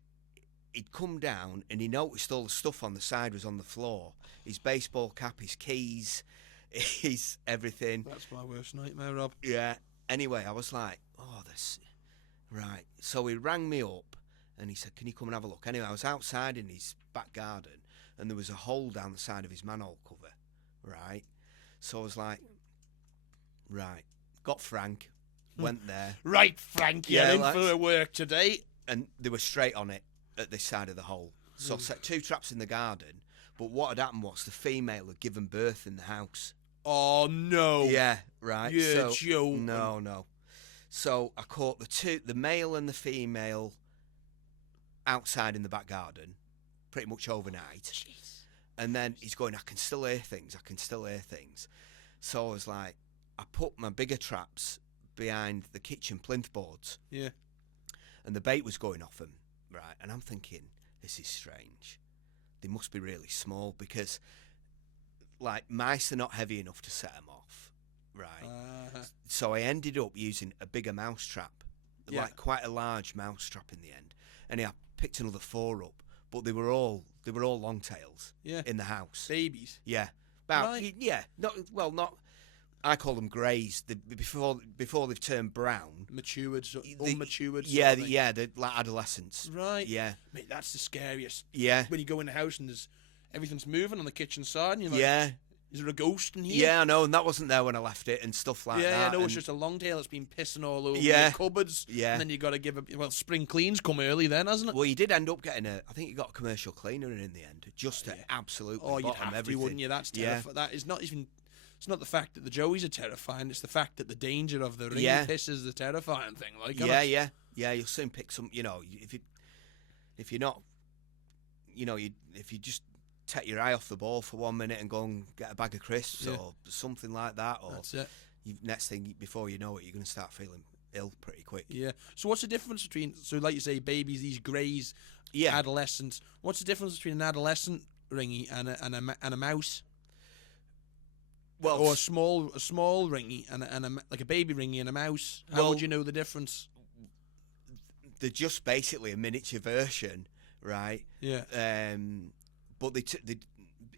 come down and he noticed all the stuff on the side was on the floor. His baseball cap, his keys, his everything. That's my worst nightmare, Rob. Yeah. Anyway, I was like, oh, this... Right. So he rang me up and he said, can you come and have a look? Anyway, I was outside in his back garden and there was a hole down the side of his manhole cover. Right. So I was like, right. Got Frank. Went there. Right, Frank, you're in for work today. And they were straight on it at this side of the hole. So I set 2 traps in the garden. But what had happened was the female had given birth in the house. Oh, no. Yeah, right. You're joking. No. So I caught the male and the female outside in the back garden, pretty much overnight. Jeez. And then he's going, I can still hear things. So I was like, I put my bigger traps behind the kitchen plinth boards. Yeah. And the bait was going off them, right? And I'm thinking, this is strange. They must be really small because, like, mice are not heavy enough to set them off, right? So I ended up using a bigger mouse trap, like quite a large mouse trap in the end. And I picked another 4 up, but they were all long tails in the house. Babies. Yeah. Right. Yeah. Not. I call them greys. Before they've turned brown. Matured, unmatured. Yeah, they're like adolescents. Right. Yeah. Mate, that's the scariest. Yeah. When you go in the house and everything's moving on the kitchen side, and you're like, yeah. Is there a ghost in here? Yeah, I know, and that wasn't there when I left it and stuff like that. Yeah, I know, it's just a long tail that's been pissing all over Yeah. your cupboards. Yeah. And then you got to give spring cleans come early then, hasn't it? Well, you did end up getting I think you got a commercial cleaner in the end, just to absolutely you'd bottom have everything. to, wouldn't you? That's terrifying. That is not even... it's not the fact that the joeys are terrifying. It's the fact that the danger of the ringy Yeah. piss is the terrifying thing. Like, Yeah. You'll soon pick some. If you're not, if you just take your eye off the ball for 1 minute and go and get a bag of crisps or something like that, or that's it. Next thing before you know it, you're going to start feeling ill pretty quick. Yeah. So what's the difference between, so like you say, babies, these greys, adolescents? What's the difference between an adolescent ringy and a mouse? Well, or a small ringy and like a baby ringy and a mouse. How would you know the difference? They're just basically a miniature version, right? Yeah. But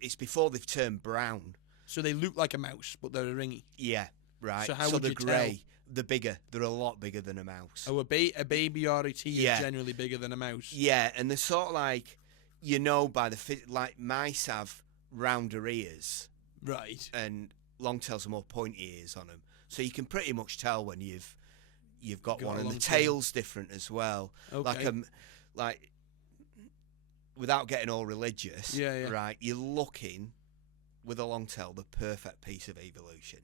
it's before they've turned brown. So they look like a mouse, but they're a ringy. Yeah, right. So how would they're you grey. tell? They're bigger. They're a lot bigger than a mouse. Oh, a baby R.A.T. is generally bigger than a mouse. Yeah, and they're sort of like, by the like mice have rounder ears, right? And longtails are more pointy ears on them, so you can pretty much tell when you've got one. And the tail's different as well. Okay. Like without getting all religious, right? You're looking with a long tail, the perfect piece of evolution.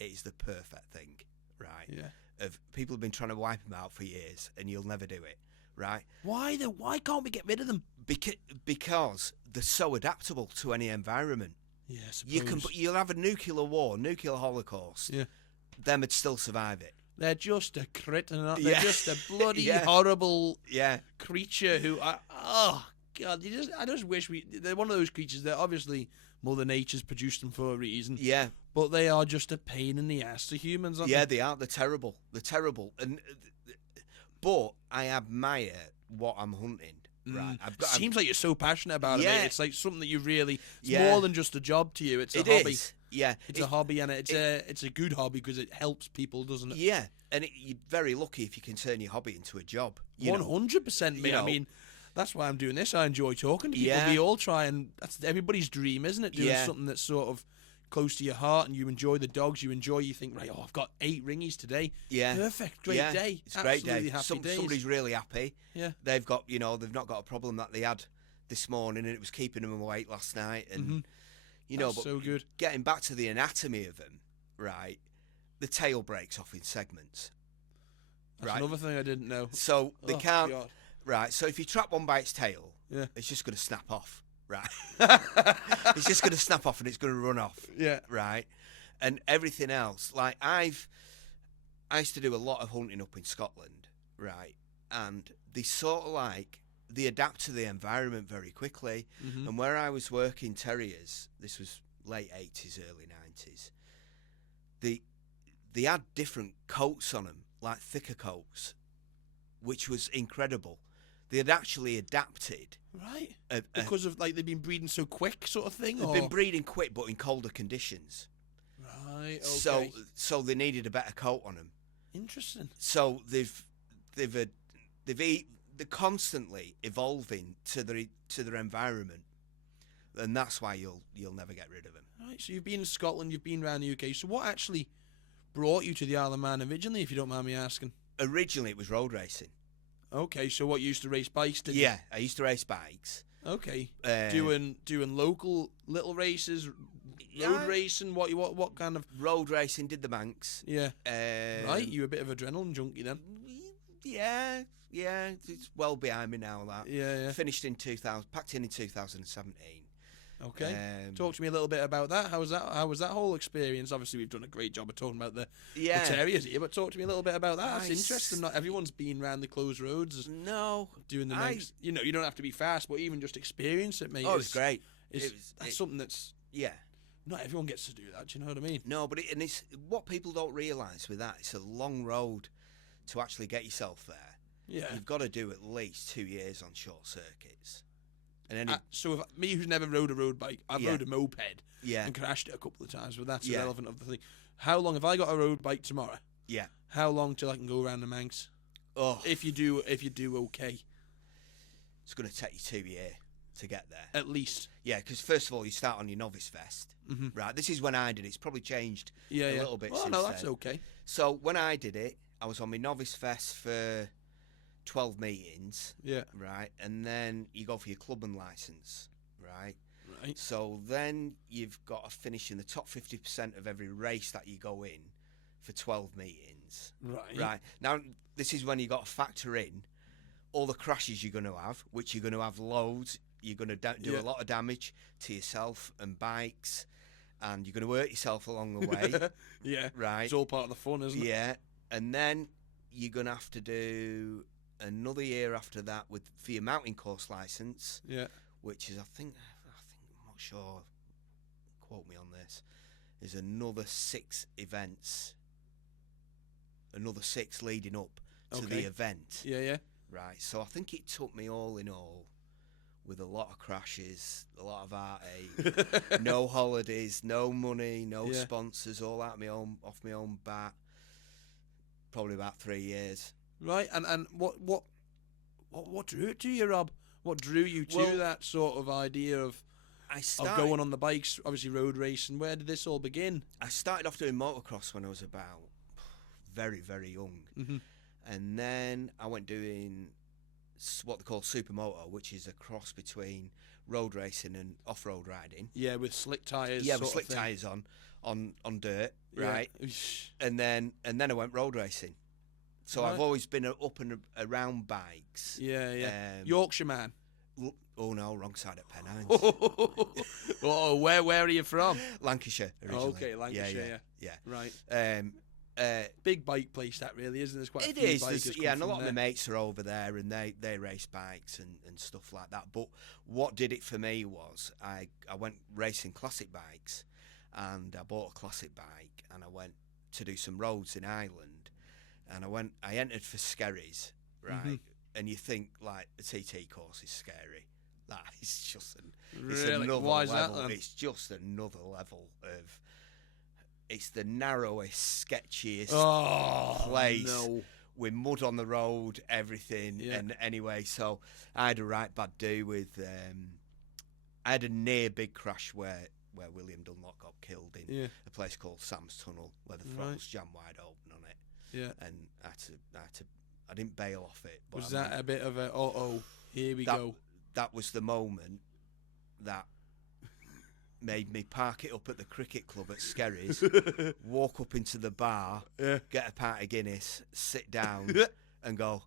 It is the perfect thing, right? Yeah. Of people have been trying to wipe them out for years, and you'll never do it, right? Why can't we get rid of them? Because they're so adaptable to any environment. Yeah, I suppose. You'll have a nuclear war, nuclear holocaust. Yeah. Them would still survive it. They're just a crit, and they're just a bloody horrible creature who. Oh God! I just wish they're one of those creatures that obviously Mother Nature's produced them for a reason. Yeah. But they are just a pain in the ass to humans. Aren't they? They are. They're terrible. But I admire what I'm hunting. Right. Seems like you're so passionate about it. Mate. It's like something that you really. It's more than just a job to you. It's a hobby. Yeah, it's a hobby, and it's a good hobby because it helps people, doesn't it? Yeah, and you're very lucky if you can turn your hobby into a job. 100%, mate. I mean, that's why I'm doing this. I enjoy talking to people. We all try, and that's everybody's dream, isn't it? Doing something that's sort of close to your heart, and you enjoy the dogs. You think, right? Oh, I've got 8 ringies today. Yeah, perfect, great day. It's a great day. Happy days. Somebody's really happy. Yeah, they've got they've not got a problem that they had this morning, and it was keeping them awake last night, and. That's but so good. Getting back to the anatomy of them, right? The tail breaks off in segments. That's another thing I didn't know. So they can't. God. Right. So if you trap one by its tail, it's just going to snap off. Right. It's just going to snap off and it's going to run off. Yeah. Right. And everything else, like I used to do a lot of hunting up in Scotland, right? And they sort of they adapt to the environment very quickly. Mm-hmm. And where I was working terriers, this was late 80s, early 90s, they had different coats on them, like thicker coats, which was incredible. They had actually adapted. Right. Because of, they've been breeding so quick sort of thing? They've been breeding quick, but in colder conditions. Right, okay. So they needed a better coat on them. Interesting. So they're constantly evolving to their environment, and that's why you'll never get rid of them. Right. So you've been in Scotland, you've been around the UK. So what actually brought you to the Isle of Man originally, if you don't mind me asking? Originally, it was road racing. Okay. So what, you used to race bikes? Did you? Yeah, I used to race bikes. Okay. Doing local little races. Road racing, what kind of road racing? Did the Manx? Yeah. Right, you were a bit of adrenaline junkie then. Yeah, it's well behind me now. That yeah. Finished in 2000, packed in 2017. Okay. Talk to me a little bit about that. How was that whole experience? Obviously, we've done a great job of talking about the terriers here, but talk to me a little bit about that. That's interesting. Not everyone's been around the closed roads. No, doing the Manx. You don't have to be fast, but even just experience it, mate. Oh, it's great. That's something that's not everyone gets to do that. Do you know what I mean? No, but it's what people don't realise with that. It's a long road to actually get yourself there. Yeah, you've got to do at least 2 years on short circuits. And then so if me, who's never rode a road bike, I've rode a moped and crashed it a couple of times, but that's irrelevant of the thing. How long have I got a road bike tomorrow? Yeah. How long till I can go around the Manx? Oh, if you do okay, it's going to take you 2 years to get there at least. Yeah, because first of all you start on your novice vest. Mm-hmm. Right, this is when I did it. It's probably changed a little bit since no, that's then. okay. So when I did it, I was on my novice vest for 12 meetings. Yeah. Right, and then you go for your clubman licence. Right. Right. So then you've got to finish in the top 50% of every race that you go in for 12 meetings. Right. Now, this is when you got to factor in all the crashes you're going to have, which you're going to have loads. You're going to do a lot of damage to yourself and bikes, and you're going to hurt yourself along the way. Yeah. Right. It's all part of the fun, isn't it? Yeah. And then you're going to have to do another year after that for your mountain course license. Yeah. Which is, I think I'm not sure. Quote me on this. Is another 6 events. Another 6 leading up to the event. Yeah. Right. So I think it took me all in all, with a lot of crashes, a lot of R.A.T, no holidays, no money, no sponsors, all off my own bat. Probably about 3 years. Right. And what drew it to you, Rob? What drew you to that sort of idea of going on the bikes, obviously road racing? Where did this all begin? I started off doing motocross when I was about very, very young. Mm-hmm. And then I went doing what they call supermoto, which is a cross between road racing and off-road riding. Yeah, with slick tyres. Yeah, with slick tyres on dirt, right? And then I went road racing. So I've always been up and around bikes. Yeah. Yorkshire man. Oh no, wrong side at Pennines. Oh, where are you from? Lancashire originally. Oh, okay, Lancashire. Yeah. Right. Big bike place that really, isn't it? There's quite a few is. bikers And a lot of my mates are over there, and they race bikes and stuff like that. But what did it for me was I went racing classic bikes, and I bought a classic bike, and I went to do some roads in Ireland, and I entered for Skerries, right? Mm-hmm. And you think like the TT course is scary. That is just really? another Why is level. that, then? It's just another level of. It's the narrowest, sketchiest place with mud on the road, everything. Yeah. And anyway, so I had a right bad do with. I had a near big crash where William Dunlop got killed in a place called Sam's Tunnel, where the throttles jammed wide open on it. Yeah. And I didn't bail off it. But Was that a bit of a here we go? That was the moment that made me park it up at the cricket club at Skerries, walk up into the bar, get a pint of Guinness, sit down, and go,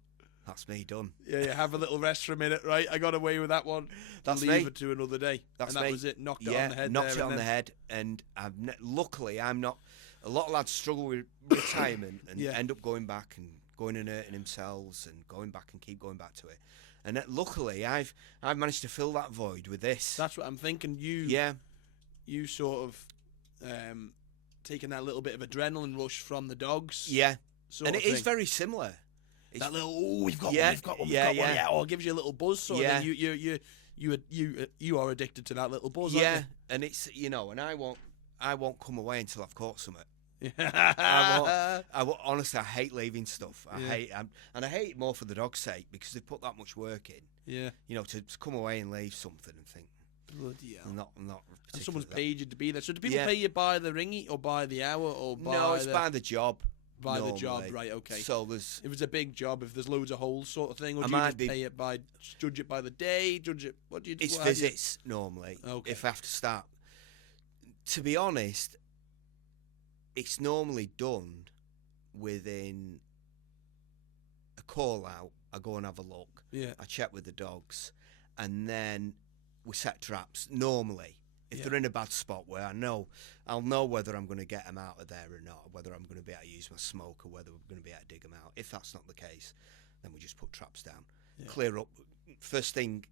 that's me done. Yeah, have a little rest for a minute, right? I got away with that one. That's leave me. it to another day. That's and that me. was it. Knocked it on the head. Knocked it on the head, and luckily I'm not. A lot of lads struggle with retirement and end up going back and going and hurting themselves and going back and keep going back to it. And luckily I've managed to fill that void with this. That's what I'm thinking. You sort of taking that little bit of adrenaline rush from the dogs. Yeah. And it is very similar. It's that little we've got one. Yeah. Or it gives you a little buzz. So then you are addicted to that little buzz. Yeah. Aren't you? And it's and I won't come away until I've caught something. Honestly, I hate leaving stuff. I hate it more for the dog's sake because they put that much work in. Yeah. To come away and leave something and think, bloody hell. I'm not and someone's paid you to be there. So do people pay you by the ringy or by the hour or by No, it's by the job. By normally. the job, right, okay. So if it's a big job, if there's loads of holes sort of thing, or do you just pay it by, judge it by the day, what do you do? It's visits normally, if I have to start. To be honest, it's normally done within a call out. I go and have a look. Yeah. I check with the dogs, and then we set traps. Normally, if they're in a bad spot where I'll know whether I'm going to get them out of there or not, whether I'm going to be able to use my smoke or whether we're going to be able to dig them out. If that's not the case, then we just put traps down, clear up. First thing,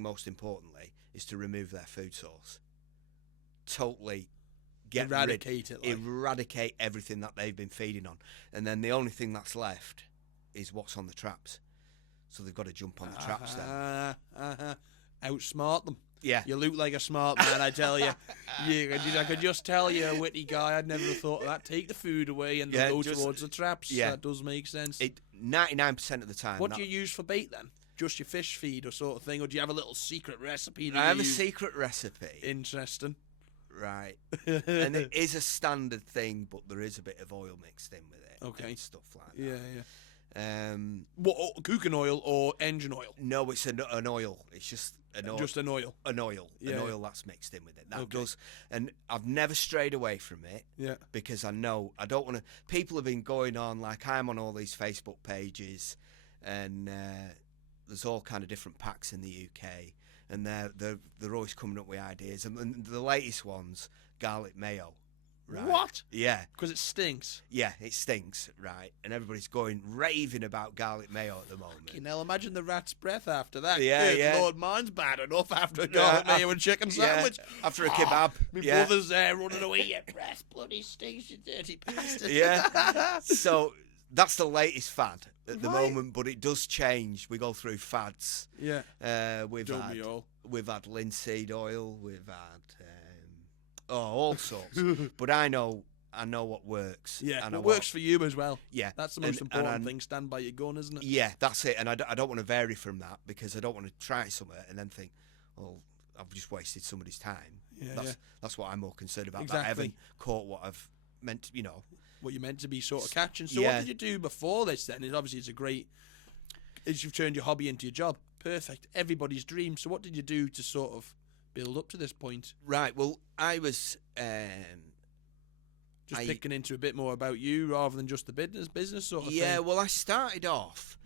most importantly, is to remove their food source. Totally eradicate everything that they've been feeding on, and then the only thing that's left is what's on the traps. So they've got to jump on the traps then. Outsmart them. Yeah. You look like a smart man, I tell you. I could just tell you're a witty guy. I'd never have thought of that. Take the food away and then go towards the traps. Yeah. That does make sense. 99% of the time. What do you use for bait then? Just your fish feed or sort of thing? Or do you have a little secret recipe? I have a secret recipe. Interesting. Right. And it is a standard thing, but there is a bit of oil mixed in with it. Okay. And stuff like that. Yeah. What, cooking oil or engine oil? No, it's an oil. It's just an oil. Just an oil. An oil. Yeah, an yeah. oil that's mixed in with it. That Okay. does. And I've never strayed away from it. Yeah. Because I know I don't want to. People have been going on, like, I'm on all these Facebook pages, and there's all kind of different packs in the UK, and they're always coming up with ideas. And the latest one's garlic mayo. Right. What? Yeah. Because it stinks. Yeah, it stinks, right? And everybody's going raving about garlic mayo at the moment. You know, imagine the rat's breath after that. Yeah, Good yeah. Lord, mine's bad enough after a garlic mayo and chicken sandwich. After a kebab. My yeah. brother's there running away. Your breath bloody stinks, you dirty bastard. Yeah. So that's the latest fad at the Right. moment, but it does change. We go through fads. Yeah. We've Don't we all? had linseed oil. We've had all sorts. But I know what works. Yeah, and it works for you as well. Yeah, That's the most And important thing. Stand by your gun, isn't it? Yeah, that's it. And I don't want to vary from that, because I don't want to try something and then think, well, I've just wasted somebody's time. Yeah, That's what I'm more concerned about. Exactly. That I haven't caught what I've meant to, What you're meant to be sort of catching. So Yeah. what did you do before this then? Obviously it's a great, as you've turned your hobby into your job. Perfect. Everybody's dream. So what did you do to sort of build up to this point? Right. Well, I was. Just picking into a bit more about you rather than just the business sort of thing. Yeah. Well, I started off.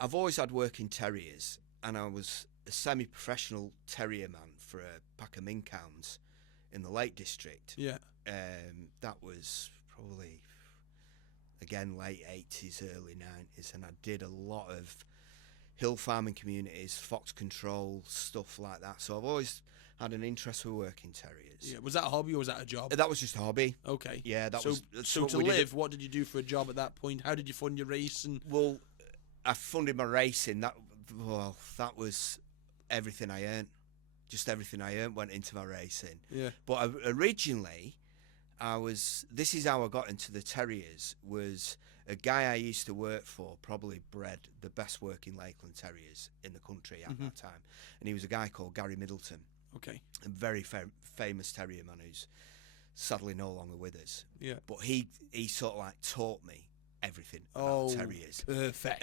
I've always had working terriers, and I was a semi-professional terrier man for a pack of mink hounds in the Lake District. Yeah. That was probably, again, late 80s, early 90s, and I did a lot of hill farming communities, fox control, stuff like that. So I've always had an interest with working terriers. Yeah. Was that a hobby or was that a job? That was just a hobby. Okay. Yeah, that's So what to we did. live, what did you do for a job at that point? How did you fund your race? And Well, I funded my racing. That was everything I earned. Just everything I earned went into my racing. yeah. But originally, this is how I got into the terriers. Was a guy I used to work for probably bred the best working Lakeland terriers in the country at that time, and he was a guy called Gary Middleton, Okay. a very famous terrier man who's sadly no longer with us. Yeah. But he sort of like taught me everything about terriers, Perfect.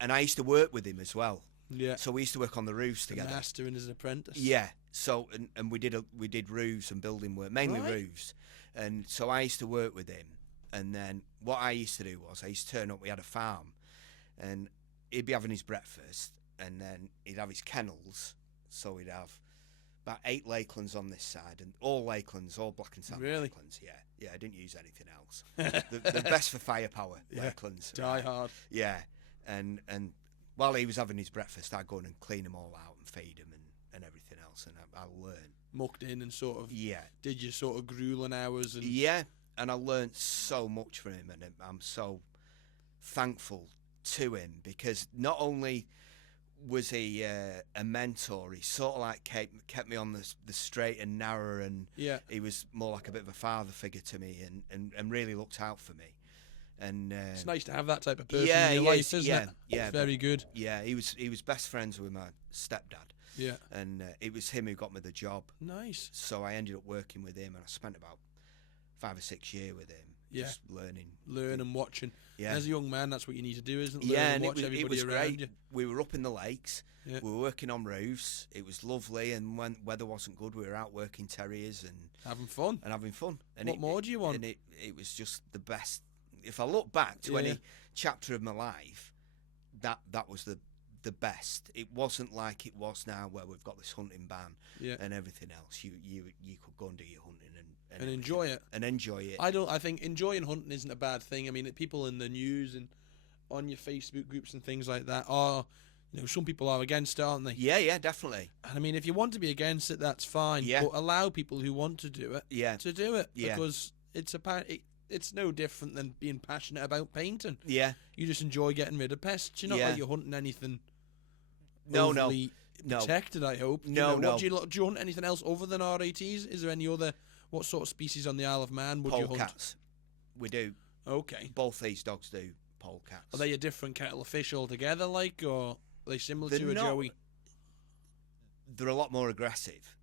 and I used to work with him as well. yeah. So we used to work on the roofs The together. master and his apprentice. Yeah. So and we did roofs and building work, mainly Right. roofs. And so I used to work with him. And then what I used to do was I used to turn up. We had a farm, and he'd be having his breakfast, and then he'd have his kennels. So he'd have about 8 Lakelands on this side, and all Lakelands, all black and tan Really? Lakelands. Yeah. I didn't use anything else. the best for firepower Lakelands. Die hard. Yeah. And while he was having his breakfast, I'd go in and clean them all out and feed them and everything else, and I learned. Mucked in and sort of Yeah. did your sort of grueling hours and Yeah, and I learned so much from him, and I'm so thankful to him, because not only was he a mentor, he sort of like kept me on the straight and narrow, and yeah. he was more like a bit of a father figure to me, and really looked out for me. And It's nice to have that type of person yeah, in your he life, is, isn't yeah, it? yeah, It's very good. yeah, he was best friends with my stepdad, Yeah. and it was him who got me the job. Nice. So I ended up working with him, and I spent about 5 or 6 years with him, Yeah. just learning. Learn and watching. Yeah, As a young man, that's what you need to do, isn't it? Learn yeah, and and watch it everybody was around great. you. We were up in the lakes. Yeah. We were working on roofs. It was lovely, and when weather wasn't good, we were out working terriers and Having fun. having fun. And What more do you want? And it was just the best. If I look back to Yeah. any chapter of my life, that was the best. It wasn't like it was now, where we've got this hunting ban Yeah. and everything else. You could go and do your hunting and And enjoy it. and enjoy it. I think enjoying hunting isn't a bad thing. I mean, people in the news and on your Facebook groups and things like that are, some people are against it, aren't they? Yeah, definitely. And I mean, if you want to be against it, that's fine. Yeah. But allow people who want to do it Yeah, to do it. Yeah. Because it's no different than being passionate about painting. yeah. You just enjoy getting rid of pests. You're not Yeah. like you're hunting anything No, overly no. protected, I hope. No, no. Do you hunt anything else other than R.A.Ts? Is there any other, what sort of species on the Isle of Man would you hunt? Polecats. We do. Okay. Both these dogs do polecats. Are they a different kettle of fish altogether, like, or are they similar They're to a not- joey? They're a lot more aggressive.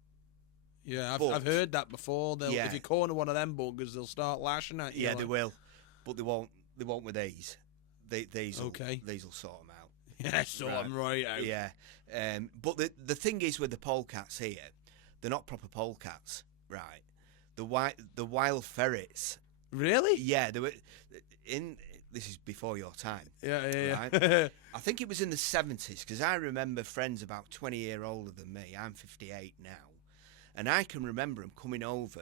Yeah, but- I've heard that before. Yeah. If you corner one of them buggers, they'll start lashing at you. Yeah, like. they will, but they won't. They won't with these. These will Okay. sort them out. Yeah, sort them right out. Yeah. But the thing is with the polecats here, they're not proper polecats, right? The wild ferrets. Really? Yeah, they were in. This is before your time. Yeah. Right? I think it was in the 70s because I remember friends about 20 years older than me. I'm 58 now, and I can remember them coming over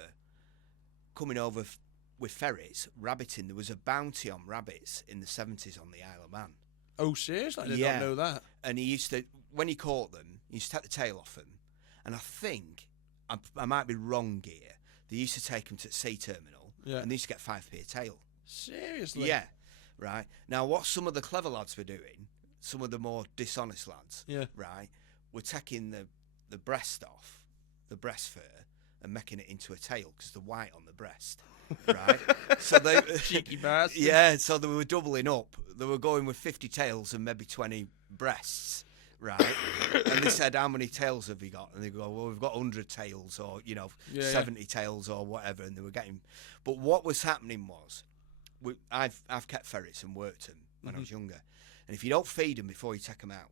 with ferrets, rabbiting. There was a bounty on rabbits in the 70s on the Isle of Man. Oh, seriously? I did not know that. And he used to, when he caught them, he used to take the tail off them, and I think I might be wrong here. They used to take them to the sea terminal, and they used to get 5p a tail. Seriously? Yeah. Right. Now, what some of the clever lads were doing, some of the more dishonest lads, right, were taking the breast off, the breast fur, and making it into a tail because the white on the breast, right? So they cheeky bastards. Yeah. So they were doubling up. They were going with 50 tails and maybe 20 breasts, right? And they said, "How many tails have you got?" And they go, "Well, we've got 100 tails, or 70 tails, or whatever." And they were getting. But what was happening was, I've kept ferrets and worked them when I was younger, and if you don't feed them before you take them out,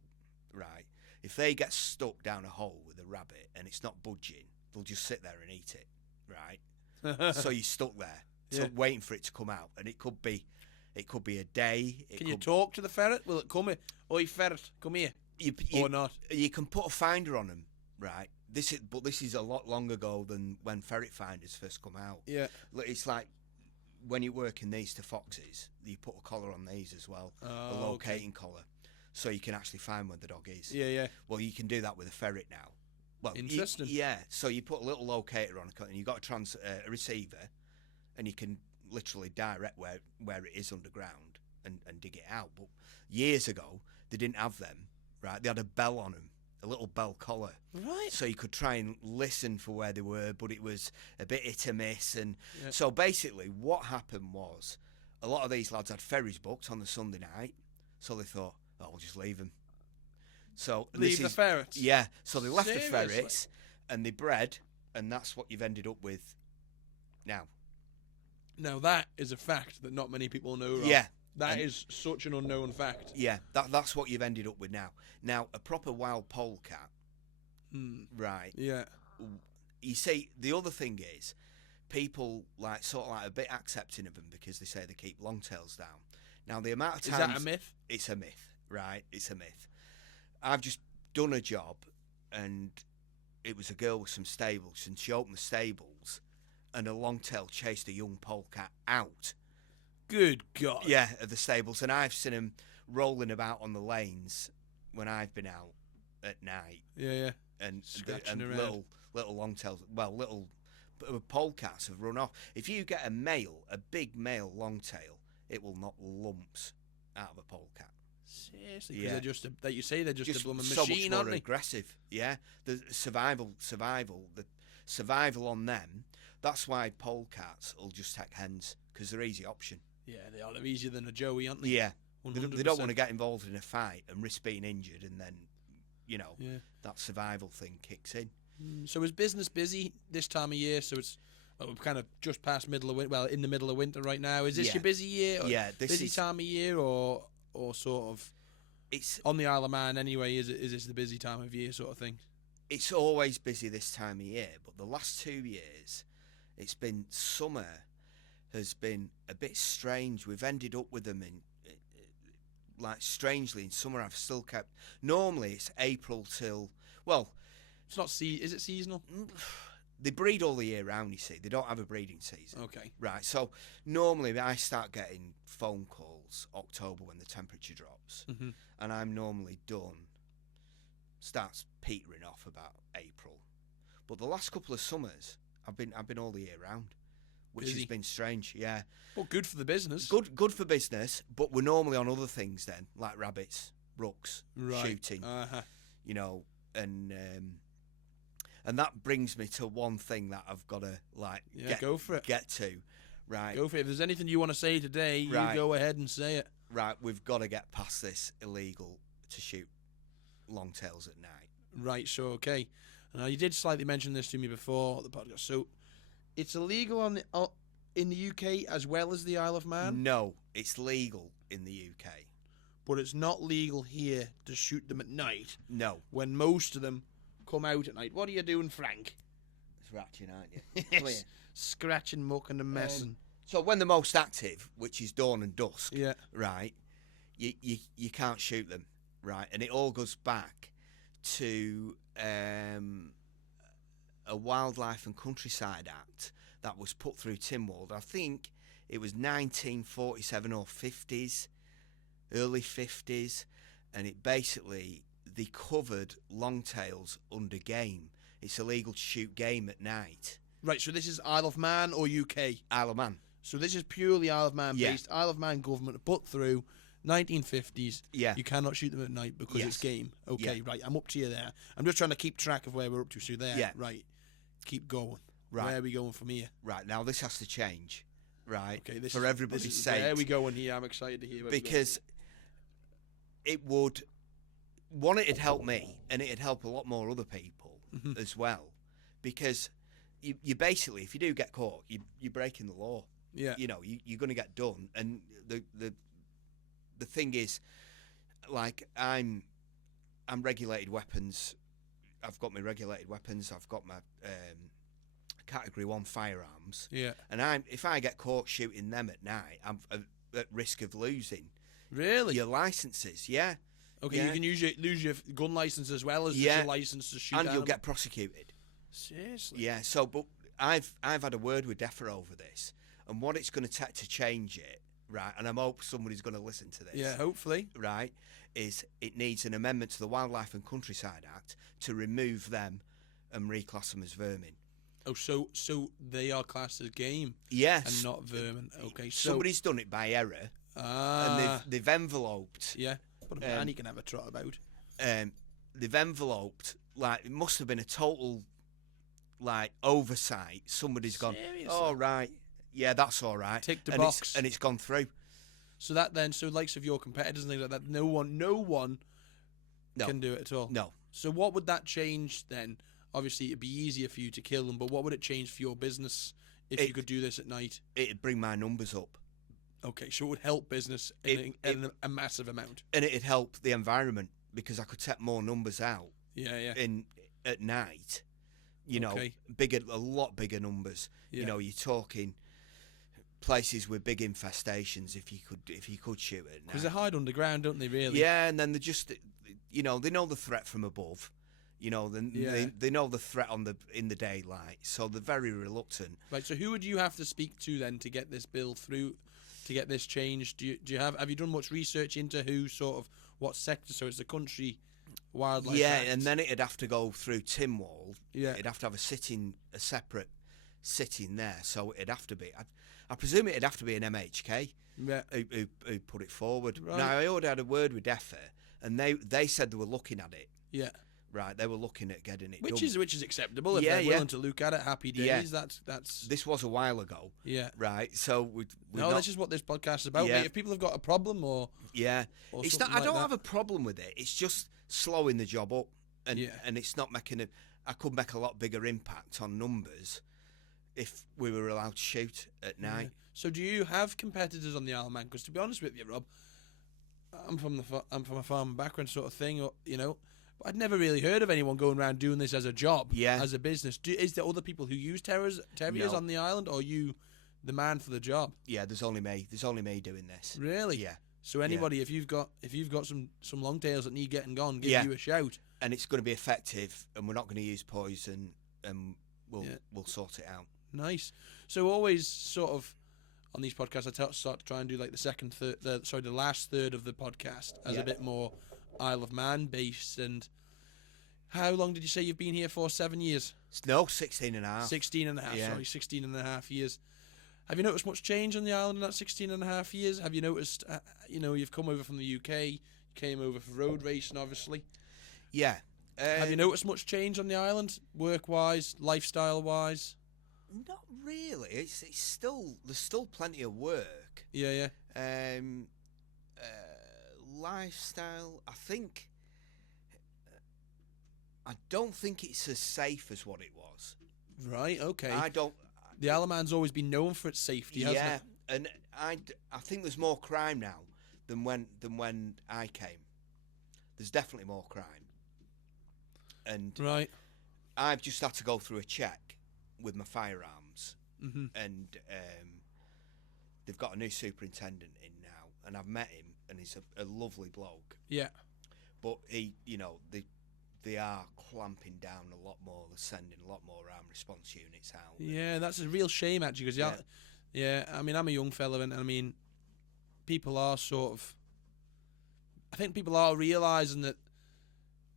right, if they get stuck down a hole with a rabbit and it's not budging, they'll just sit there and eat it, right? So you're stuck there, waiting for it to come out, and it could be a day. Can you talk to the ferret? Will it come here? Oi, ferret, come here. Or not? You can put a finder on them, right? This is a lot long ago than when ferret finders first come out. Yeah, it's like when you work in these to foxes, you put a collar on these as well, a locating collar, so you can actually find where the dog is. Yeah. Well, you can do that with a ferret now. Well, interesting. So you put a little locator on and you've got a receiver, and you can literally direct where it is underground and dig it out. But years ago, they didn't have them, right? They had a bell on them, a little bell collar. Right. So you could try and listen for where they were, but it was a bit hit or miss. And so basically what happened was a lot of these lads had ferries booked on the Sunday night, so they thought, oh, we'll just leave them. So leave the ferrets? Yeah. So they left Seriously? the ferrets and they bred, and that's what you've ended up with now. Now that is a fact that not many people know, Rob. Yeah. That is such an unknown fact. Yeah, that's what you've ended up with now. Now, a proper wild polecat, right? Yeah. You see, the other thing is, people sort of a bit accepting of them because they say they keep longtails down. Now, the amount of times... Is that a myth? It's a myth, right? It's a myth. I've just done a job, and it was a girl with some stables, and she opened the stables, and a longtail chased a young polecat out. Good God. Yeah, at the stables, and I've seen him rolling about on the lanes when I've been out at night. Yeah. And Scratching around. little longtails, little polecats have run off. If you get a big male longtail, it will knock lumps out of a polecat. Seriously, because they're just they're just a blooming so machine, much aren't more they? aggressive. Yeah, the survival on them. That's why polecats will just take hens because they're easy option. Yeah, they are. They're easier than a Joey, aren't they? Yeah. 100%. They don't want to get involved in a fight and risk being injured, and then, that survival thing kicks in. So is business busy this time of year? So it's we're kind of just past middle of winter. Well, in the middle of winter right now. Is this your busy year? Or this busy is time of year, or sort of. It's on the Isle of Man anyway. Is this the busy time of year sort of thing? It's always busy this time of year, but the last 2 years, it's been summer. Has been a bit strange. We've ended up with them in strangely in summer. I've still kept. Normally it's April till it's not is it seasonal? They breed all the year round. You see, they don't have a breeding season. Okay. Right. So normally I start getting phone calls October when the temperature drops, and I'm normally done. Starts petering off about April, but the last couple of summers I've been all the year round. Which has been strange, yeah. Well, good for the business. Good for business, but we're normally on other things then, like rabbits, rooks, shooting, and that brings me to one thing that I've got to go for it. Get to, right? Go for it. If there's anything you want to say today, you go ahead and say it. Right, we've got to get past this illegal to shoot longtails at night. Right. So okay, now you did slightly mention this to me before the podcast. So. It's illegal in the UK as well as the Isle of Man? No, it's legal in the UK. but it's not legal here to shoot them at night. No. When most of them come out at night. What are you doing, Frank? Scratching, aren't you? Come Yes. here. Scratching, mucking and messing. So when they're most active, which is dawn and dusk, Yeah. right, you can't shoot them, right? And it all goes back to a Wildlife and Countryside Act that was put through Tynwald. I think it was 1947 or 50s, early 50s, and it basically, they covered longtails under game. It's illegal to shoot game at night. Right, so this is Isle of Man or UK? Isle of Man. So this is purely Isle of Man Yeah. based. Isle of Man government put through 1950s. Yeah. You cannot shoot them at night because Yes. it's game. Okay, Yeah. right. I'm up to you there. I'm just trying to keep track of where we're up to. So there, Yeah. right. Keep going. Right. Where are we going from here? Right, now this has to change, right, Okay, this for is, everybody's this is, sake. Where are we going here? I'm excited to hear. Where Because it would, one, it'd help me, and it'd help a lot more other people Mhm. as well. Because you basically, if you do get caught, you're breaking the law. Yeah. You know, you're going to get done. And the thing is, like, I'm regulated weapons. I've got my regulated weapons. I've got my Category 1 firearms. Yeah. And if I get caught shooting them at night, I'm at risk of losing Really? your licenses. Yeah. Okay, Yeah. you can lose your gun license as well as Yeah. your license to shoot. And you'll animals. get prosecuted. Seriously. Yeah. So, but I've had a word with DEFRA over this, and what it's going to take to change it, right? And I hope somebody's going to listen to this. Yeah. Hopefully. Right. Is it needs an amendment to the Wildlife and Countryside Act to remove them and reclass them as vermin. Oh, so they are classed as game Yes. and not vermin. Okay. So Somebody's done it by error, and they've enveloped. yeah. But a man he can have a trot about. They've enveloped, like, it must have been a total, like, oversight. Somebody's gone, Seriously? oh, right, yeah, that's all right. Tick the and box. and it's gone through. So that then, so likes of your competitors and things like that, no one No. can do it at all. No. So what would that change then? Obviously, it'd be easier for you to kill them, but what would it change for your business if you could do this at night? It'd bring my numbers up. Okay, so it would help business in a massive amount. And it'd help the environment, because I could take more numbers out Yeah, yeah. at night. You know, Okay. a lot bigger numbers. Yeah. You know, you're talking places with big infestations if you could shoot it. Because they hide underground, don't they, really? Yeah, and then they just, you know, they know the threat from above. You know, they know the threat in the daylight, so they're very reluctant. Right, so who would you have to speak to then to get this bill through, to get this changed? Do you have you done much research into who sort of, what sector? So it's the country wildlife. Yeah, Act. and then it'd have to go through Tynwald. Yeah. It'd have to have a separate sitting there, so it'd have to be, I presume it'd have to be an MHK Yeah. who put it forward. Right. Now, I already had a word with DEFRA, and they said they were looking at it. Yeah. Right, they were looking at getting it done. Which is acceptable if Yeah, they're yeah. willing to look at it. Happy days. Yeah. That's This was a while ago. yeah. Right, so we're No, not, this is what this podcast is about. Yeah. Mate. If people have got a problem or yeah. or It's something not. I like don't that. have a problem with it. It's just slowing the job up, and Yeah. and it's not making I could make a lot bigger impact on numbers if we were allowed to shoot at night. Yeah. So do you have competitors on the Isle of Man? Because to be honest with you, Rob, I'm from a farm background sort of thing, or but I'd never really heard of anyone going around doing this as a job, Yeah. as a business. Is there other people who use terriers No. on the island, or are you the man for the job? Yeah, there's only me. There's only me doing this. Really? Yeah, So anybody, if you've got some long tails that need getting gone, give Yeah. you a shout. and it's going to be effective, and we're not going to use poison, and we'll Yeah. we'll sort it out. Nice. So always sort of on these podcasts, I start to try and do like the last third of the podcast as Yeah. a bit more Isle of Man based. And how long did you say you've been here for? 7 years? No, 16 and a half. 16 and a half, Yeah. sorry, 16 and a half years. Have you noticed much change on the island in that 16 and a half years? Have you noticed, you've come over from the UK, you came over for road racing, obviously. Yeah. Have you noticed much change on the island, work-wise, lifestyle-wise? Not really. It's still, there's still plenty of work. Yeah, Lifestyle, I don't think it's as safe as what it was. right, okay. I don't. The Isle of Man's always been known for its safety, hasn't Yeah, it? and I think there's more crime now than when I came. There's definitely more crime, and Right. I've just had to go through a check with my firearms, Mm-hmm. and they've got a new superintendent in now, and I've met him, and he's a lovely bloke. Yeah. But he, they are clamping down a lot more. They're sending a lot more armed response units out. Yeah, that's a real shame actually, because yeah, I mean, I'm a young fella, and I mean, people are sort of. I think people are realising that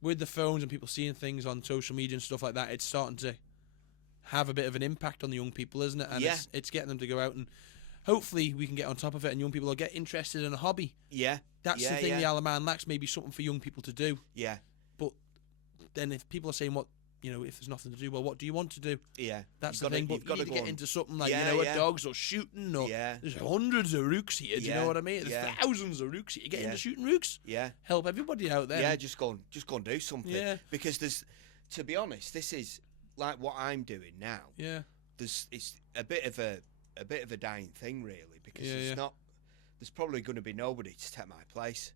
with the phones and people seeing things on social media and stuff like that, it's starting to have a bit of an impact on the young people, isn't it? And it's getting them to go out, and hopefully we can get on top of it, and young people will get interested in a hobby. Yeah. That's the thing the Isle of Man lacks, maybe something for young people to do. Yeah. But then if people are saying, if there's nothing to do, well, what do you want to do? Yeah. That's the thing, but you need to get into something like, dogs or shooting, or there's hundreds of rooks here, do you know what I mean? There's thousands of rooks here. Get into shooting rooks. Yeah. Help everybody out there. Yeah, just go and do something. Yeah. Because to be honest, this is like what I'm doing now. Yeah. It's a bit of a dying thing, really, because there's probably going to be nobody to take my place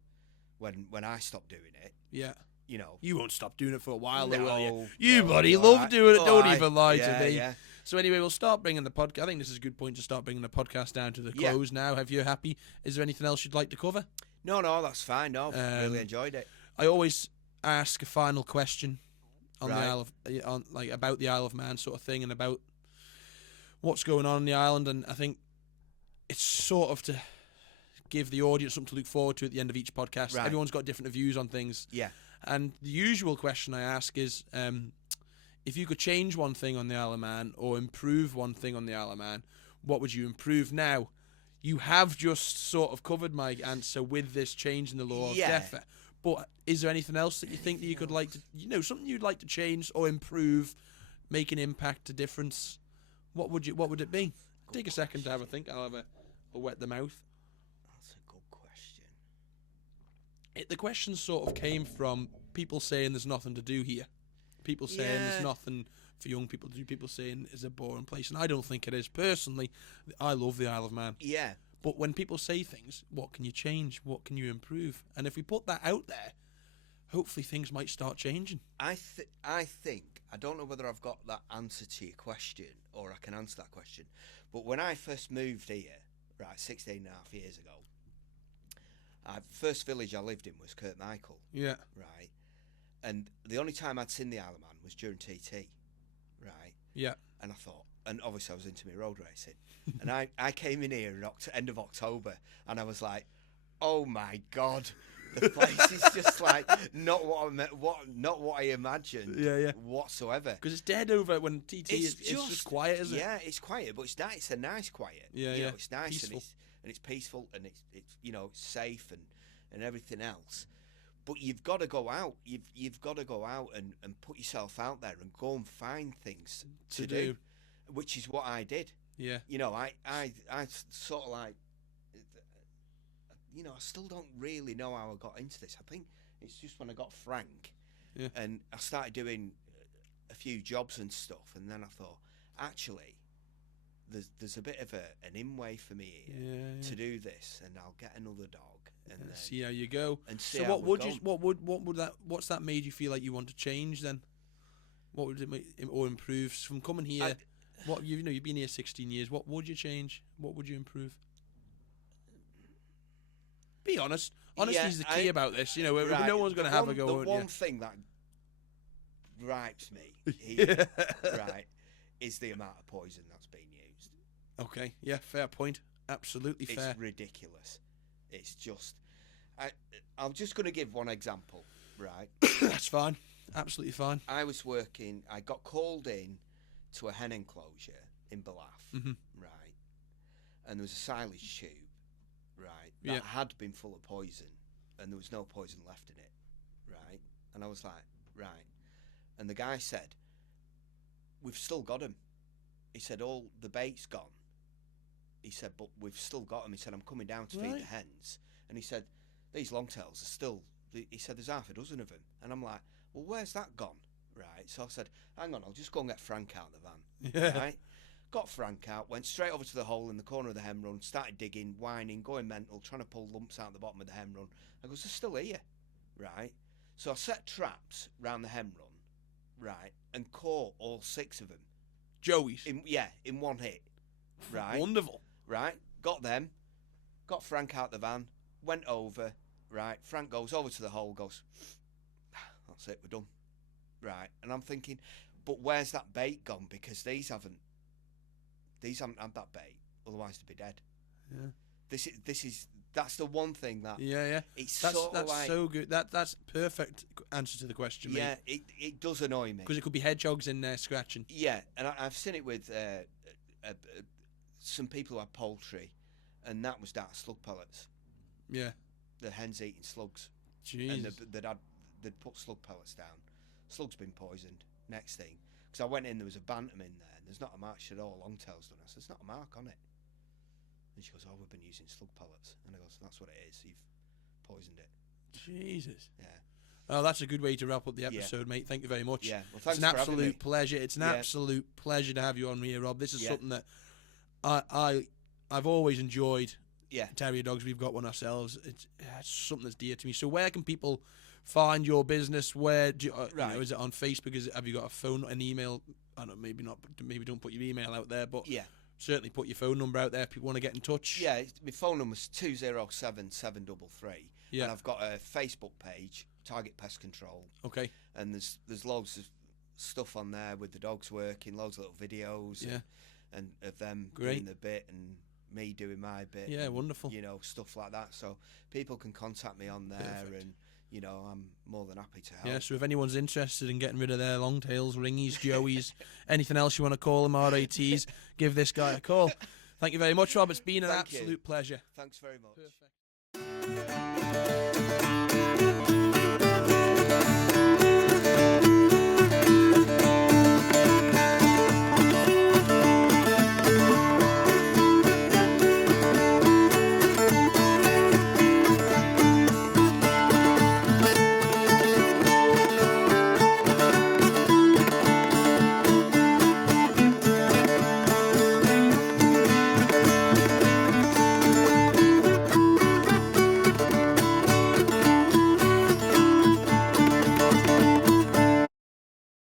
when I stop doing it. Yeah. You won't stop doing it for a while, no, though, will you? You buddy, love doing it. Don't even lie to me. Yeah. So anyway, we'll start bringing the podcast. I think this is a good point to start bringing the podcast down to the close now. Have you happy? Is there anything else you'd like to cover? No, that's fine. No, really enjoyed it. I always ask a final question on Right. the Isle of, about the Isle of Man sort of thing, and about what's going on in the island. And I think it's sort of to give the audience something to look forward to at the end of each podcast. Right. Everyone's got different views on things. Yeah. And the usual question I ask is, if you could change one thing on the Isle of Man or improve one thing on the Isle of Man, what would you improve? Now, you have just sort of covered my answer with this change in the law of death. But is there anything else that you think that you could like to, something you'd like to change or improve, make an impact, a difference? What would it be? Take a second to have a think. I'll have a wet the mouth. That's a good question. The question sort of came from people saying there's nothing to do here. People saying there's nothing for young people to do. People saying it's a boring place. And I don't think it is. Personally, I love the Isle of Man. Yeah. But when people say things, what can you change? What can you improve? And if we put that out there, hopefully things might start changing. I think, I don't know whether I've got that answer to your question or I can answer that question, but when I first moved here, 16 and a half years ago, first village I lived in was Kirkmichael. Yeah. Right. And the only time I'd seen the Isle of Man was during TT. Right. Yeah. And I thought, and obviously I was into my road racing, and I came in here at end of October, and I was like, oh my God, the place is just like not what I imagined whatsoever. Because it's dead over when TT it's just quiet, isn't it? Yeah, it's quiet, but it's nice. It's a nice quiet. Yeah, It's nice peaceful. and it's peaceful and it's safe and everything else. But you've got to go out. You've got to go out and put yourself out there and go and find things to do, which is what I did. Yeah. I sort of like, I still don't really know how I got into this. I think it's just when I got Frank, and I started doing a few jobs and stuff, and then I thought, actually, there's a bit of an in-way for me here to do this, and I'll get another dog. And then see how you go. And see so how what's that made you feel like you want to change then? What would it make or improve from coming here? You've been here 16 years. What would you change? What would you improve? Be honest. Honesty is the key about this. No one's going to have a go. The one thing that gripes me here, is the amount of poison that's being used. Okay, yeah, fair point. Absolutely fair. It's ridiculous. It's just, I'm just going to give one example, right? That's fine. Absolutely fine. I got called in to a hen enclosure in Ballaugh, right? And there was a silage tube, right, that had been full of poison, and there was no poison left in it, right? And I was like, right. And the guy said, we've still got him. He said, all the bait's gone. He said, but we've still got them. He said, I'm coming down to feed the hens. And he said, these longtails are still, he said, there's half a dozen of them. And I'm like, well, where's that gone? Right. So I said, hang on, I'll just go and get Frank out of the van. Right. Got Frank out, went straight over to the hole in the corner of the hen run, started digging, whining, going mental, trying to pull lumps out the bottom of the hen run. I goes, they're still here, right? So I set traps round the hen run, right, and caught all 6 of them. Joey's? In one hit, right? Wonderful. Right, got them, got Frank out the van, went over, right, Frank goes over to the hole, goes, that's it, we're done. Right, and I'm thinking, but where's that bait gone? Because these haven't had that bait, otherwise they'd be dead. Yeah. That's the one thing that That's like, so good. That's perfect answer to the question. Yeah, it does annoy me because it could be hedgehogs in there scratching. Yeah, and I've seen it with some people who have poultry, and that was that slug pellets. Yeah, the hens eating slugs. Jeez. And they'd put slug pellets down. Slug's been poisoned. Next thing, because I went in, there was a bantam in there, and there's not a mark. She said, "Oh, longtail's done." I said, "There's not a mark on it." And she goes, "Oh, we've been using slug pellets." And I goes, "That's what it is. You've poisoned it." Jesus. Yeah. Oh, that's a good way to wrap up the episode, mate. Thank you very much. Yeah. Well, thanks it's an for having me. absolute pleasure. It's an absolute pleasure to have you on here, Rob. This is something that I've always enjoyed. Yeah. Terrier dogs. We've got one ourselves. It's something that's dear to me. So where can people find your business? Where do you, you know, is it on Facebook? Have you got a phone, an email? I don't know, maybe not. Maybe don't put your email out there, but certainly put your phone number out there if people want to get in touch. Yeah, my phone number's 207 733. Yeah. And I've got a Facebook page, Target Pest Control. Okay. And there's loads of stuff on there with the dogs working, loads of little videos. Yeah. And of them doing the bit and me doing my bit. Yeah, and, wonderful. You know, stuff like that. So people can contact me on there. And, you know, I'm more than happy to help. Yeah, so if anyone's interested in getting rid of their long tails, ringies, joeys, anything else you want to call them, R.A.Ts, give this guy a call. Thank you very much, Rob. It's been an absolute pleasure. Thanks very much. Perfect.